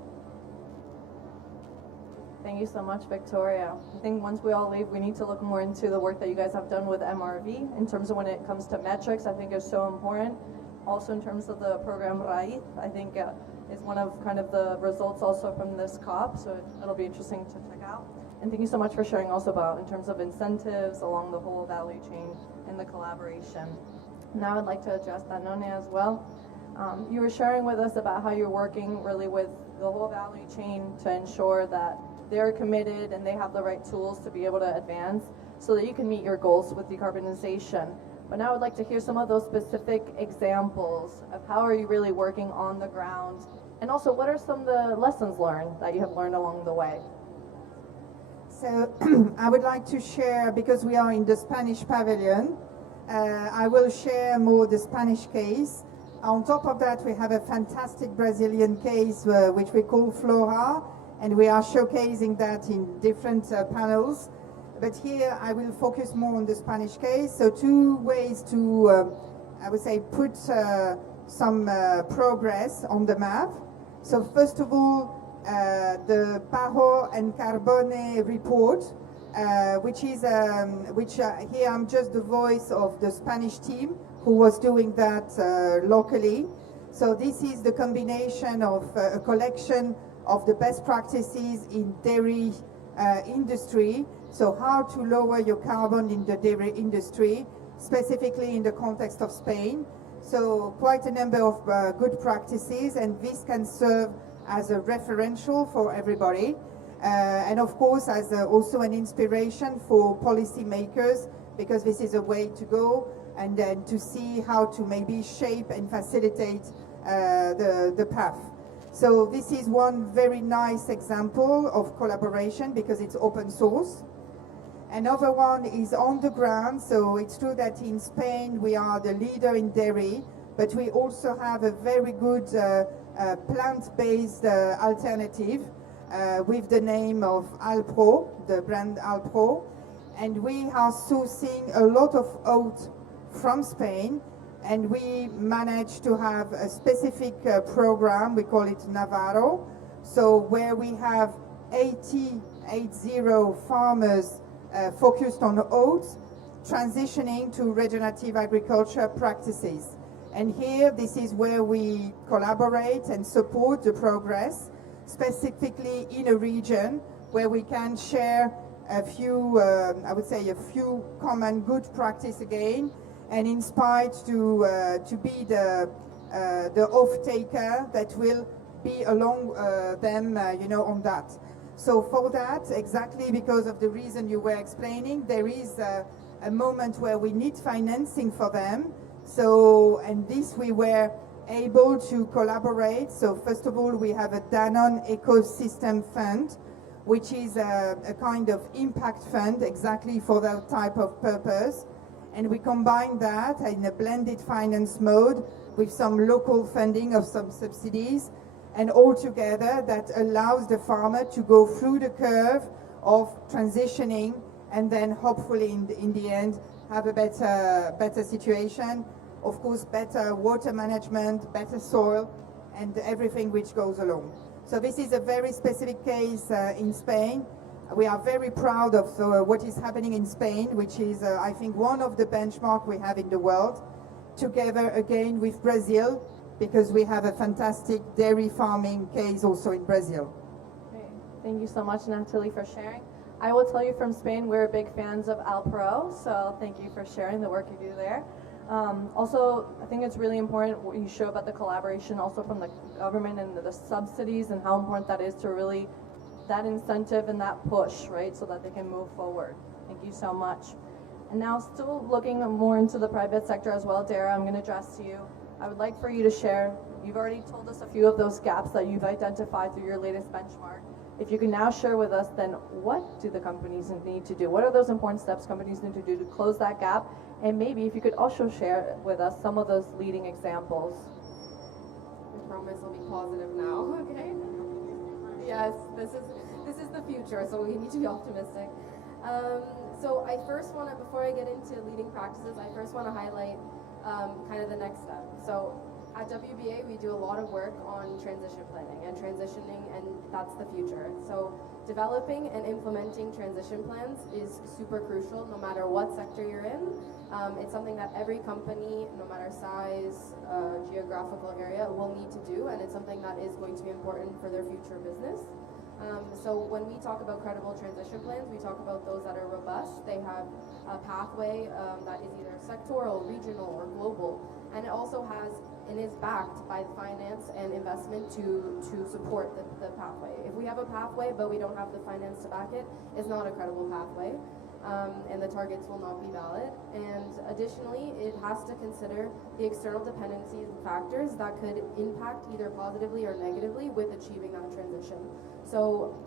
Thank you so much, Victoria. I think once we all leave, we need to look more into the work that you guys have done with MRV in terms of when it comes to metrics. I think is so important. Also in terms of the program RAIZ, I think is one of kind of the results also from this COP, so it'll be interesting to check out. And thank you so much for sharing also about in terms of incentives along the whole value chain and the collaboration. Now I'd like to address Danone as well. You were sharing with us about how you're working really with the whole value chain to ensure that they're committed and they have the right tools to be able to advance so that you can meet your goals with decarbonization. But now I'd like to hear some of those specific examples of how are you really working on the ground, and also what are some of the lessons learned that you have learned along the way? So I would like to share, because we are in the Spanish pavilion, I will share more the Spanish case. On top of that, we have a fantastic Brazilian case which we call Flora, and we are showcasing that in different panels. But here I will focus more on the Spanish case. So two ways to, I would say, put some progress on the map. So first of all, the Barro and Carbone report, which here I'm just the voice of the Spanish team who was doing that locally. So this is the combination of a collection of the best practices in dairy industry. So how to lower your carbon in the dairy industry, specifically in the context of Spain. So quite a number of good practices, and this can serve as a referential for everybody. And of course, as also an inspiration for policymakers, because this is a way to go, and then to see how to maybe shape and facilitate the path. So this is one very nice example of collaboration because it's open source. Another one is on the ground. So it's true that in Spain we are the leader in dairy, but we also have a very good plant-based alternative with the name of Alpro, the brand Alpro. And we are sourcing a lot of oat from Spain, and we managed to have a specific program, we call it Navarro, so where we have 80 farmers focused on oats, transitioning to regenerative agriculture practices. And here, this is where we collaborate and support the progress, specifically in a region where we can share a few, I would say, a few common good practice again, and inspired to be the off-taker that will be along them, on that. So for that, exactly because of the reason you were explaining, there is a moment where we need financing for them. So, and this we were able to collaborate. So first of all, we have a Danone Ecosystem Fund, which is a kind of impact fund exactly for that type of purpose. And we combine that in a blended finance mode with some local funding of some subsidies, and all together that allows the farmer to go through the curve of transitioning and then hopefully in the end have a better situation. Of course, better water management, better soil, and everything which goes along. So this is a very specific case in Spain. We are very proud of what is happening in Spain, which is, I think, one of the benchmarks we have in the world, together again with Brazil, because we have a fantastic dairy farming case also in Brazil. Okay. Thank you so much, Natalie, for sharing. I will tell you from Spain, we're big fans of Alpro, so thank you for sharing the work you do there. Also, I think it's really important what you show about the collaboration also from the government and the subsidies and how important that is to really, that incentive and that push, right, so that they can move forward. Thank you so much. And now still looking more into the private sector as well, Dara, I'm going to address you. I would like for you to share, you've already told us a few of those gaps that you've identified through your latest benchmark. If you can now share with us, then what do the companies need to do? What are those important steps companies need to do to close that gap? And maybe if you could also share with us some of those leading examples. I promise I'll be positive now, okay? Yes, this is the future, so we need to be optimistic. So I first want to, before I get into leading practices, I first want to highlight kind of the next step. So at WBA, we do a lot of work on transition planning and transitioning, and that's the future. So developing and implementing transition plans is super crucial no matter what sector you're in. It's something that every company, no matter size, geographical area, will need to do, and it's something that is going to be important for their future business. So when we talk about credible transition plans, we talk about those that are robust. They have a pathway that is either sectoral, regional, or global, and it also has and is backed by finance and investment to support the pathway. If we have a pathway but we don't have the finance to back it, it's not a credible pathway, and the targets will not be valid. And additionally, it has to consider the external dependencies and factors that could impact either positively or negatively with achieving that transition. So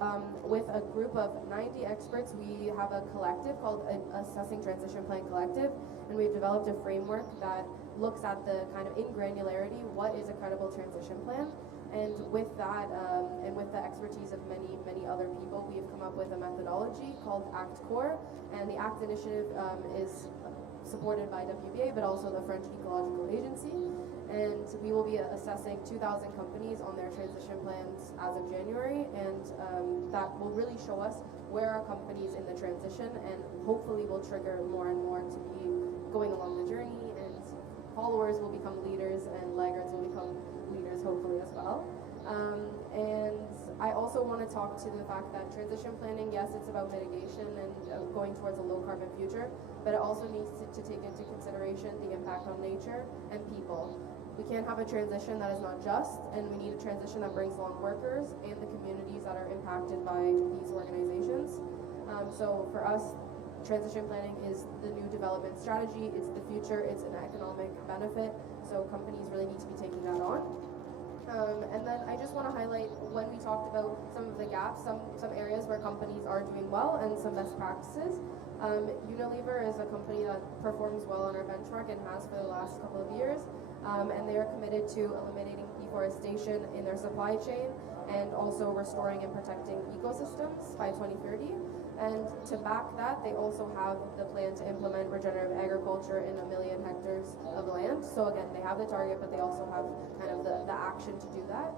with a group of 90 experts, we have a collective called Assessing Transition Plan Collective, and we've developed a framework that looks at the kind of in granularity, what is a credible transition plan. And with that, and with the expertise of many other people, we have come up with a methodology called ACT Core, and the ACT initiative is supported by WBA, but also the French Ecological Agency. And we will be assessing 2,000 companies on their transition plans as of January, and that will really show us where are companies in the transition, and hopefully will trigger more and more to be going along the journey, and followers will become leaders, and laggards will become leaders hopefully as well. And I also want to talk to the fact that transition planning, yes, it's about mitigation and going towards a low carbon future, but it also needs to take into consideration the impact on nature and people. We can't have a transition that is not just, and we need a transition that brings along workers and the communities that are impacted by these organizations. So for us, transition planning is the new development strategy, it's the future, it's an economic benefit, so companies really need to be taking that on. And then I just want to highlight, when we talked about some of the gaps, some areas where companies are doing well and some best practices. Unilever is a company that performs well on our benchmark and has for the last couple of years, and they are committed to eliminating deforestation in their supply chain and also restoring and protecting ecosystems by 2030. And to back that, they also have the plan to implement regenerative agriculture in 1 million hectares of land. So again, they have the target, but they also have kind of the action to do that.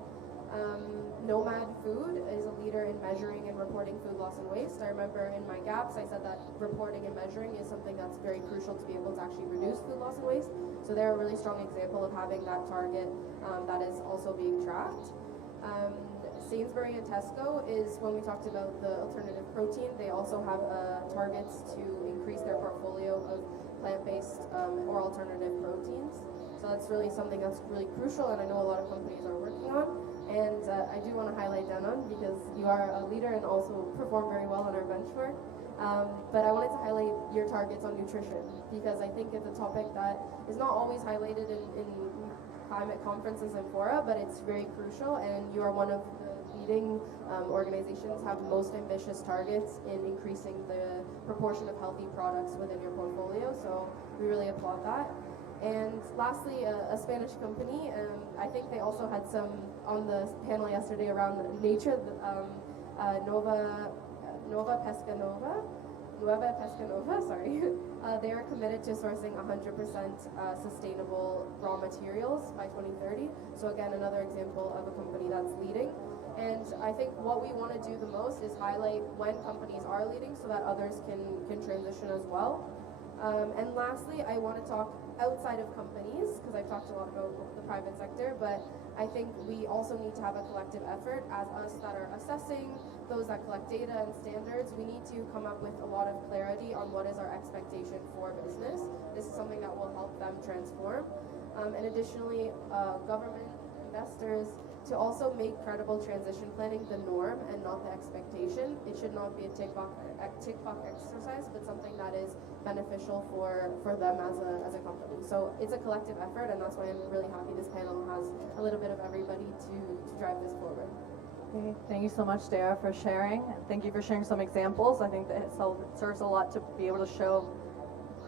Nomad Food is a leader in measuring and reporting food loss and waste. I remember in my gaps, I said that reporting and measuring is something that's very crucial to be able to actually reduce food loss and waste. So they're a really strong example of having that target that is also being tracked. Sainsbury and Tesco is, when we talked about the alternative protein, they also have targets to increase their portfolio of plant-based or alternative proteins. So that's really something that's really crucial, and I know a lot of companies are working on. And I do want to highlight Danone because you are a leader and also perform very well on our benchmark. But I wanted to highlight your targets on nutrition because I think it's a topic that is not always highlighted in climate conferences and fora, but it's very crucial, and you are one of the leading organizations have most ambitious targets in increasing the proportion of healthy products within your portfolio, so we really applaud that. And lastly, a Spanish company, I think they also had some on the panel yesterday around nature, Nueva Pesca Nova, sorry. They are committed to sourcing 100% sustainable raw materials by 2030. So again, another example of a company that's leading. And I think what we want to do the most is highlight when companies are leading so that others can transition as well. And lastly, I want to talk outside of companies, because I've talked a lot about the private sector, but I think we also need to have a collective effort as us that are assessing, those that collect data and standards. We need to come up with a lot of clarity on what is our expectation for business. This is something that will help them transform. And additionally, government, investors, to also make credible transition planning the norm and not the expectation. It should not be a tick box exercise, but something that is beneficial for them as a company. So it's a collective effort, and that's why I'm really happy this panel has a little bit of everybody to drive this forward. Okay, thank you so much, Dara, for sharing. Thank you for sharing some examples. I think that it serves a lot to be able to show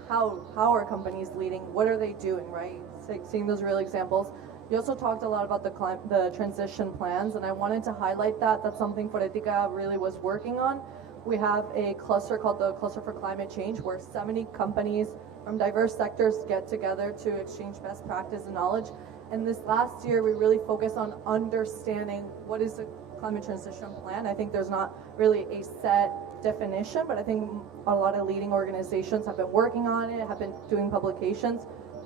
how are companies leading, what are they doing, right? Seeing those real examples. You also talked a lot about the transition plans, and I wanted to highlight that. That's something Forética really was working on. We have a cluster called the Cluster for Climate Change, where 70 companies from diverse sectors get together to exchange best practice and knowledge. And this last year, we really focused on understanding what is a climate transition plan. I think there's not really a set definition, but I think a lot of leading organizations have been working on it, have been doing publications.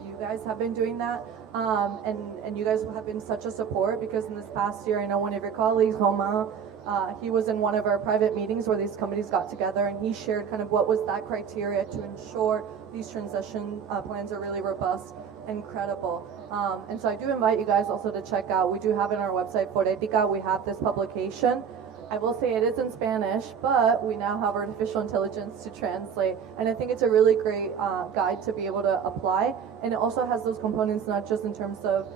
You guys have been doing that. And you guys have been such a support, because in this past year, I know one of your colleagues, Romain, he was in one of our private meetings where these companies got together, and he shared kind of what was that criteria to ensure these transition plans are really robust and credible. And so I do invite you guys also to check out, we do have in our website, Forética, we have this publication. I will say it is in Spanish, but we now have artificial intelligence to translate. And I think it's a really great guide to be able to apply. And it also has those components, not just in terms of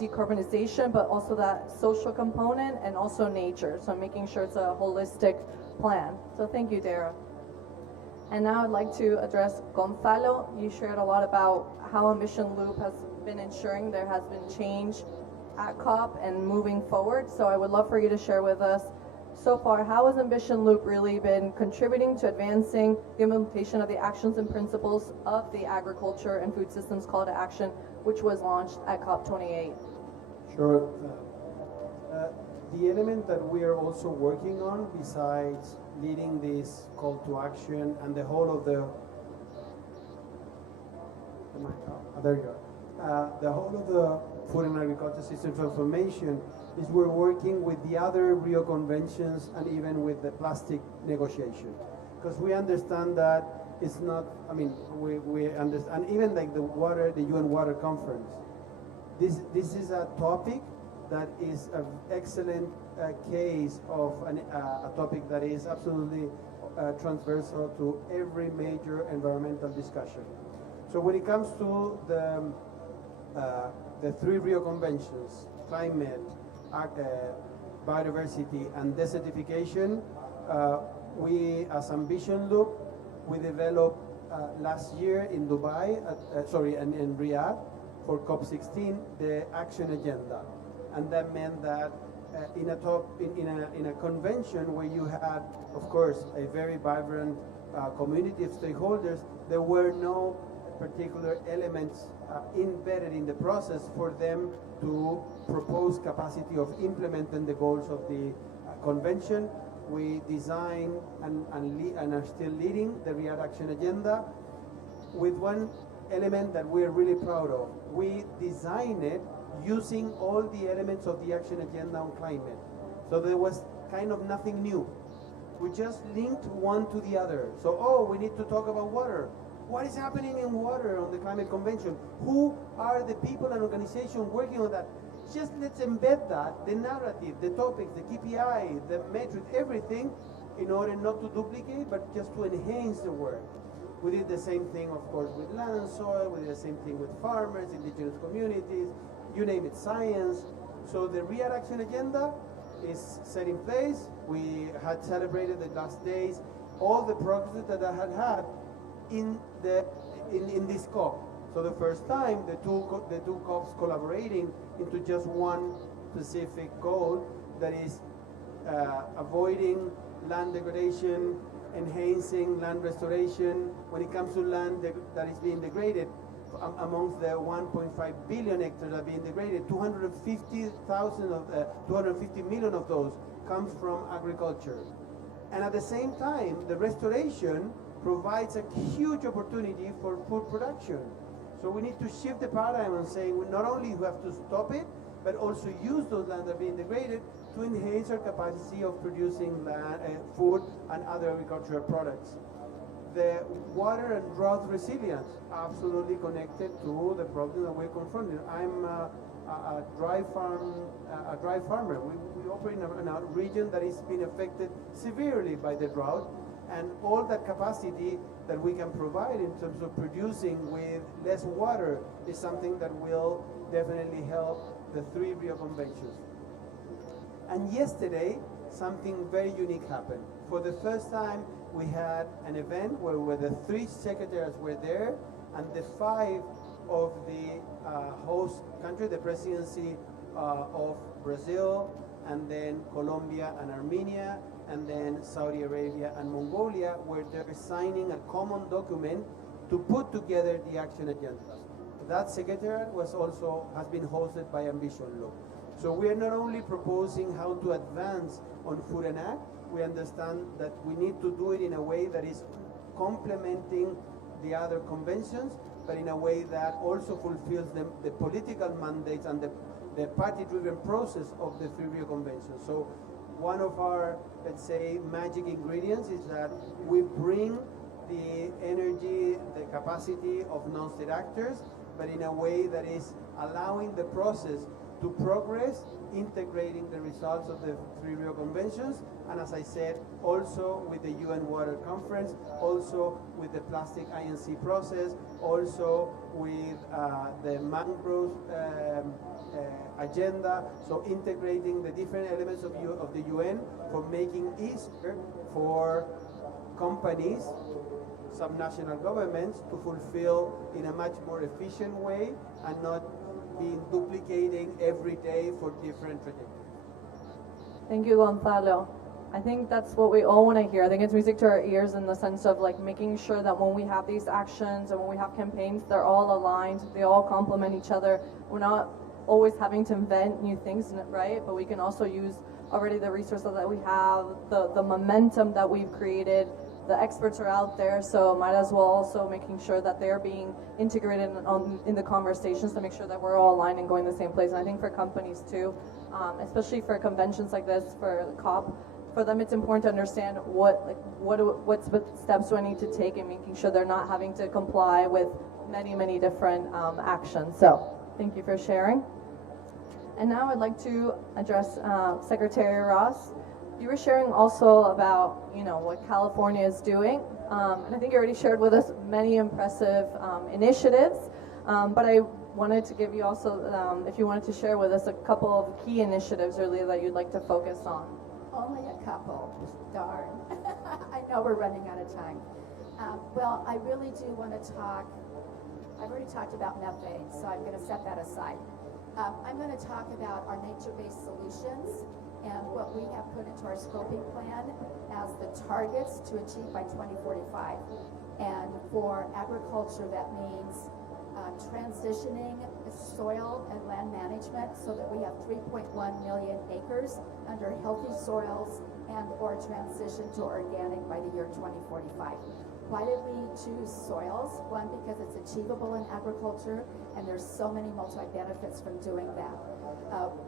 decarbonization, but also that social component and also nature. So making sure it's a holistic plan. So thank you, Dara. And now I'd like to address Gonzalo. You shared a lot about how Ambition Loop has been ensuring there has been change at COP and moving forward. So I would love for you to share with us, so far, how has Ambition Loop really been contributing to advancing the implementation of the actions and principles of the Agriculture and Food Systems Call to Action, which was launched at COP28? Sure. The element that we are also working on, besides leading this call to action and the whole of the the whole of the food and agriculture system transformation, is we're working with the other Rio conventions and even with the plastic negotiation, because we understand that it's not, I mean, we understand, and even like the UN Water Conference, this is a topic that is an excellent case of a topic that is absolutely transversal to every major environmental discussion. So when it comes to the three Rio conventions, climate, biodiversity, and desertification, we, as Ambition Loop, we developed last year in Dubai, and in Riyadh for COP16, the action agenda. And that meant that in a convention where you had, of course, a very vibrant community of stakeholders, there were no particular elements embedded in the process for them to propose capacity of implementing the goals of the convention. We designed and are still leading the Riyadh Action Agenda with one element that we're really proud of. We designed it using all the elements of the action agenda on climate. So there was kind of nothing new. We just linked one to the other. So, oh, we need to talk about water. What is happening in water on the climate convention? Who are the people and organizations working on that? Just let's embed that, the narrative, the topics, the KPI, the metrics, everything, in order not to duplicate, but just to enhance the work. We did the same thing, of course, with land and soil. We did the same thing with farmers, indigenous communities, you name it, science. So the Riyadh Action Agenda is set in place. We had celebrated the last days all the progress that I had in this COP. So the first time the two COPs collaborating into just one specific goal, that is avoiding land degradation, enhancing land restoration. When it comes to land that is being degraded, amongst the 1.5 billion hectares that are being degraded, 250 million of those comes from agriculture. And at the same time, the restoration provides a huge opportunity for food production. So we need to shift the paradigm and saying we not only have to stop it, but also use those lands that are being degraded to enhance our capacity of producing land, food and other agricultural products. The water and drought resilience, absolutely connected to the problem that we're confronting. I'm a dry farmer. We operate in a region that is being affected severely by the drought, and all that capacity that we can provide in terms of producing with less water is something that will definitely help the 3 Rio Conventions. And yesterday, something very unique happened. For the first time, we had an event where the 3 secretaries were there, and the 5 of the host country, the presidency of Brazil, and then Colombia and Armenia, and then Saudi Arabia and Mongolia, were there signing a common document to put together the action agenda. That secretariat has been hosted by Ambition Law. So we are not only proposing how to advance on Food and Ag, we understand that we need to do it in a way that is complementing the other conventions, but in a way that also fulfills the political mandates and the party-driven process of the 3 Rio Convention. So one of our, let's say, magic ingredients is that we bring the energy, the capacity of non-state actors, but in a way that is allowing the process to progress, integrating the results of the 3 Rio Conventions, and as I said, also with the UN Water Conference, also with the Plastic INC process, also with the mangrove agenda, so integrating the different elements of the UN for making easier for companies, subnational governments, to fulfill in a much more efficient way and not being duplicating every day for different trajectories. Thank you, Gonzalo. I think that's what we all want to hear. I think it's music to our ears in the sense of like making sure that when we have these actions and when we have campaigns, they're all aligned, they all complement each other. We're not always having to invent new things, right? But we can also use already the resources that we have, the momentum that we've created. The experts are out there, so might as well also making sure that they're being integrated in the conversations to make sure that we're all aligned and going the same place. And I think for companies too, especially for conventions like this, for the COP, for them it's important to understand what steps do I need to take in making sure they're not having to comply with many different actions. So thank you for sharing. And now I'd like to address Secretary Ross. You were sharing also about, what California is doing, and I think you already shared with us many impressive initiatives, but I wanted to give you also, if you wanted to share with us a couple of key initiatives really that you'd like to focus on. Only a couple. Darn. I know we're running out of time. Well, I really do want to talk. I've already talked about methane, so I'm going to set that aside. I'm going to talk about our nature-based solutions and what we have put into our scoping plan as the targets to achieve by 2045. And for agriculture, that means transitioning soil and land management so that we have 3.1 million acres under healthy soils and or transition to organic by the year 2045. Why did we choose soils? One, because it's achievable in agriculture, and there's so many multi-benefits from doing that.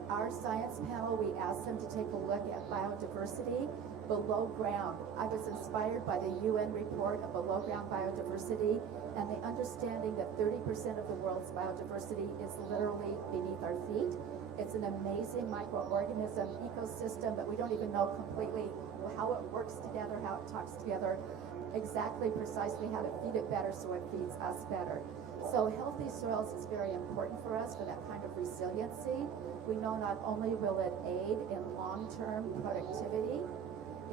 Our science panel, we asked them to take a look at biodiversity below ground. I was inspired by the UN report of below ground biodiversity and the understanding that 30% of the world's biodiversity is literally beneath our feet. It's an amazing microorganism ecosystem, but we don't even know completely how it works together, how it talks together, exactly precisely how to feed it better so it feeds us better. So healthy soils is very important for us for that kind of resiliency. We know not only will it aid in long-term productivity,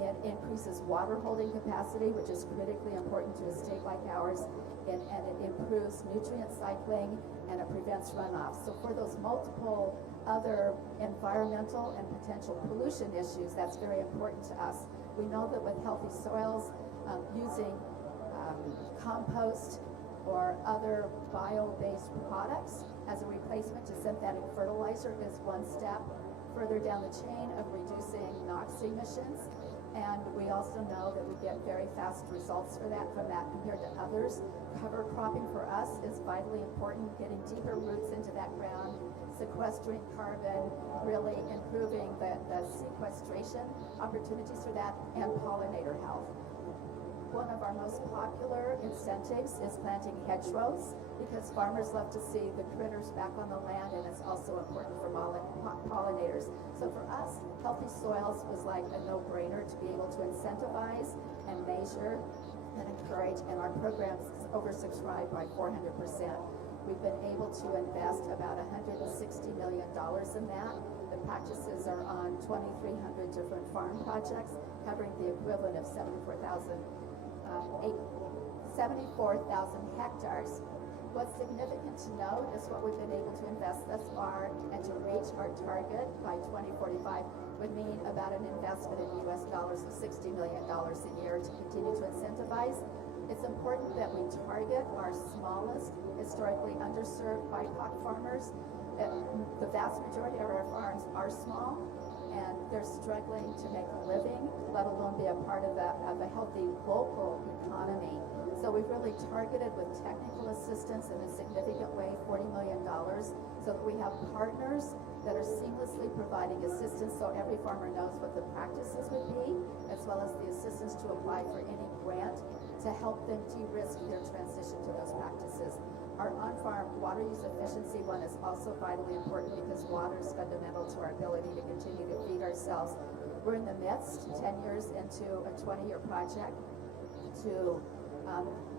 it increases water holding capacity, which is critically important to a state like ours, and it improves nutrient cycling, and it prevents runoff. So for those multiple other environmental and potential pollution issues, that's very important to us. We know that with healthy soils, using compost or other bio-based products as a replacement to synthetic fertilizer is one step further down the chain of reducing NOx emissions. And we also know that we get very fast results from that compared to others. Cover cropping for us is vitally important, getting deeper roots into that ground, sequestering carbon, really improving the sequestration opportunities for that, and pollinator health. One of our most popular incentives is planting hedgerows because farmers love to see the critters back on the land, and it's also important for pollinators. So for us, healthy soils was like a no-brainer to be able to incentivize and measure and encourage, and our program is oversubscribed by 400%. We've been able to invest about $160 million in that. The practices are on 2,300 different farm projects, covering the equivalent of 74,000 hectares. What's significant to note is what we've been able to invest thus far, and to reach our target by 2045 would mean about an investment in US dollars of $60 million a year to continue to incentivize. It's important that we target our smallest, historically underserved BIPOC farmers. The vast majority of our farms are small, and they're struggling to make a living, let alone be a part of a healthy local economy. So we've really targeted with technical assistance in a significant way, $40 million, so that we have partners that are seamlessly providing assistance so every farmer knows what the practices would be, as well as the assistance to apply for any grant to help them de-risk their transition to those practices. Our on-farm water use efficiency one is also vitally important because water is fundamental to our ability to continue to feed ourselves. We're in the midst, 10 years into a 20-year project to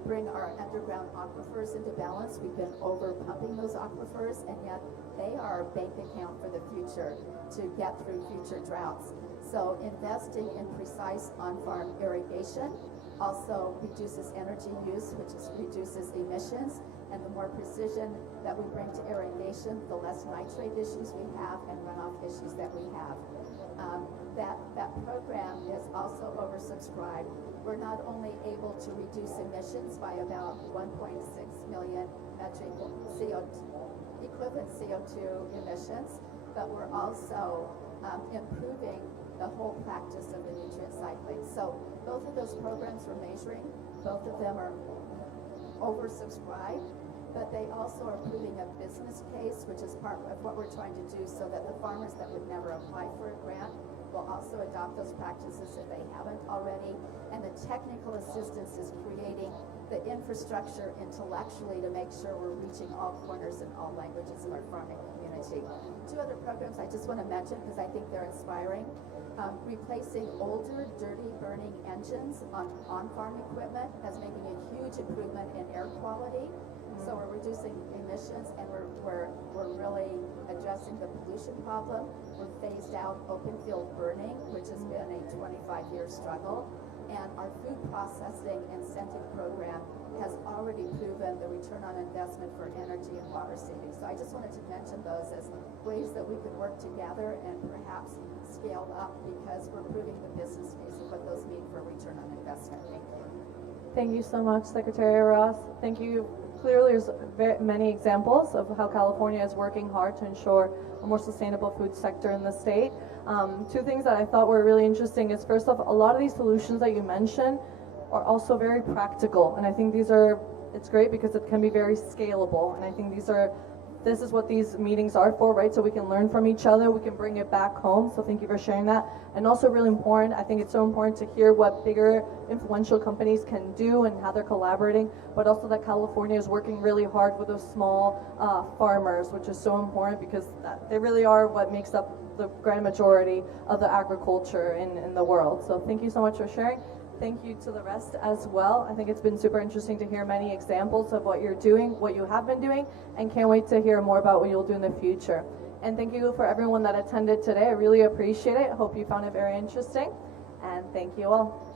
bring our underground aquifers into balance. We've been over pumping those aquifers, and yet they are a bank account for the future to get through future droughts. So investing in precise on-farm irrigation also reduces energy use, which reduces emissions, and the more precision that we bring to irrigation, the less nitrate issues we have and runoff issues that we have. That program is also oversubscribed. We're not only able to reduce emissions by about 1.6 million metric equivalent CO2 emissions, but we're also improving the whole practice of the nutrient cycling. So both of those programs we're measuring, both of them are oversubscribed, but they also are proving a business case, which is part of what we're trying to do so that the farmers that would never apply for a grant will also adopt those practices if they haven't already. And the technical assistance is creating the infrastructure intellectually to make sure we're reaching all corners and all languages of our farming community. Two other programs I just want to mention because I think they're inspiring. Replacing older, dirty, burning engines on farm equipment is making a huge improvement in air quality. So we're reducing emissions, and we're really addressing the pollution problem. We're phased out open field burning, which has been a 25-year struggle. And our food processing incentive program has already proven the return on investment for energy and water savings. So I just wanted to mention those as ways that we could work together and perhaps scale up because we're proving the business case of what those mean for return on investment. Thank you. Thank you so much, Secretary Ross. Thank you. Clearly, there's many examples of how California is working hard to ensure a more sustainable food sector in the state. Two things that I thought were really interesting is, first off, a lot of these solutions that you mentioned are also very practical, and I think it's great because it can be very scalable, and I think this is what these meetings are for, right? So we can learn from each other, we can bring it back home, so thank you for sharing that. And also really important, I think it's so important to hear what bigger influential companies can do and how they're collaborating, but also that California is working really hard with those small farmers, which is so important because they really are what makes up the grand majority of the agriculture in the world. So thank you so much for sharing. Thank you to the rest as well. I think it's been super interesting to hear many examples of what you're doing, what you have been doing, and can't wait to hear more about what you'll do in the future. And thank you for everyone that attended today. I really appreciate it. Hope you found it very interesting. And thank you all.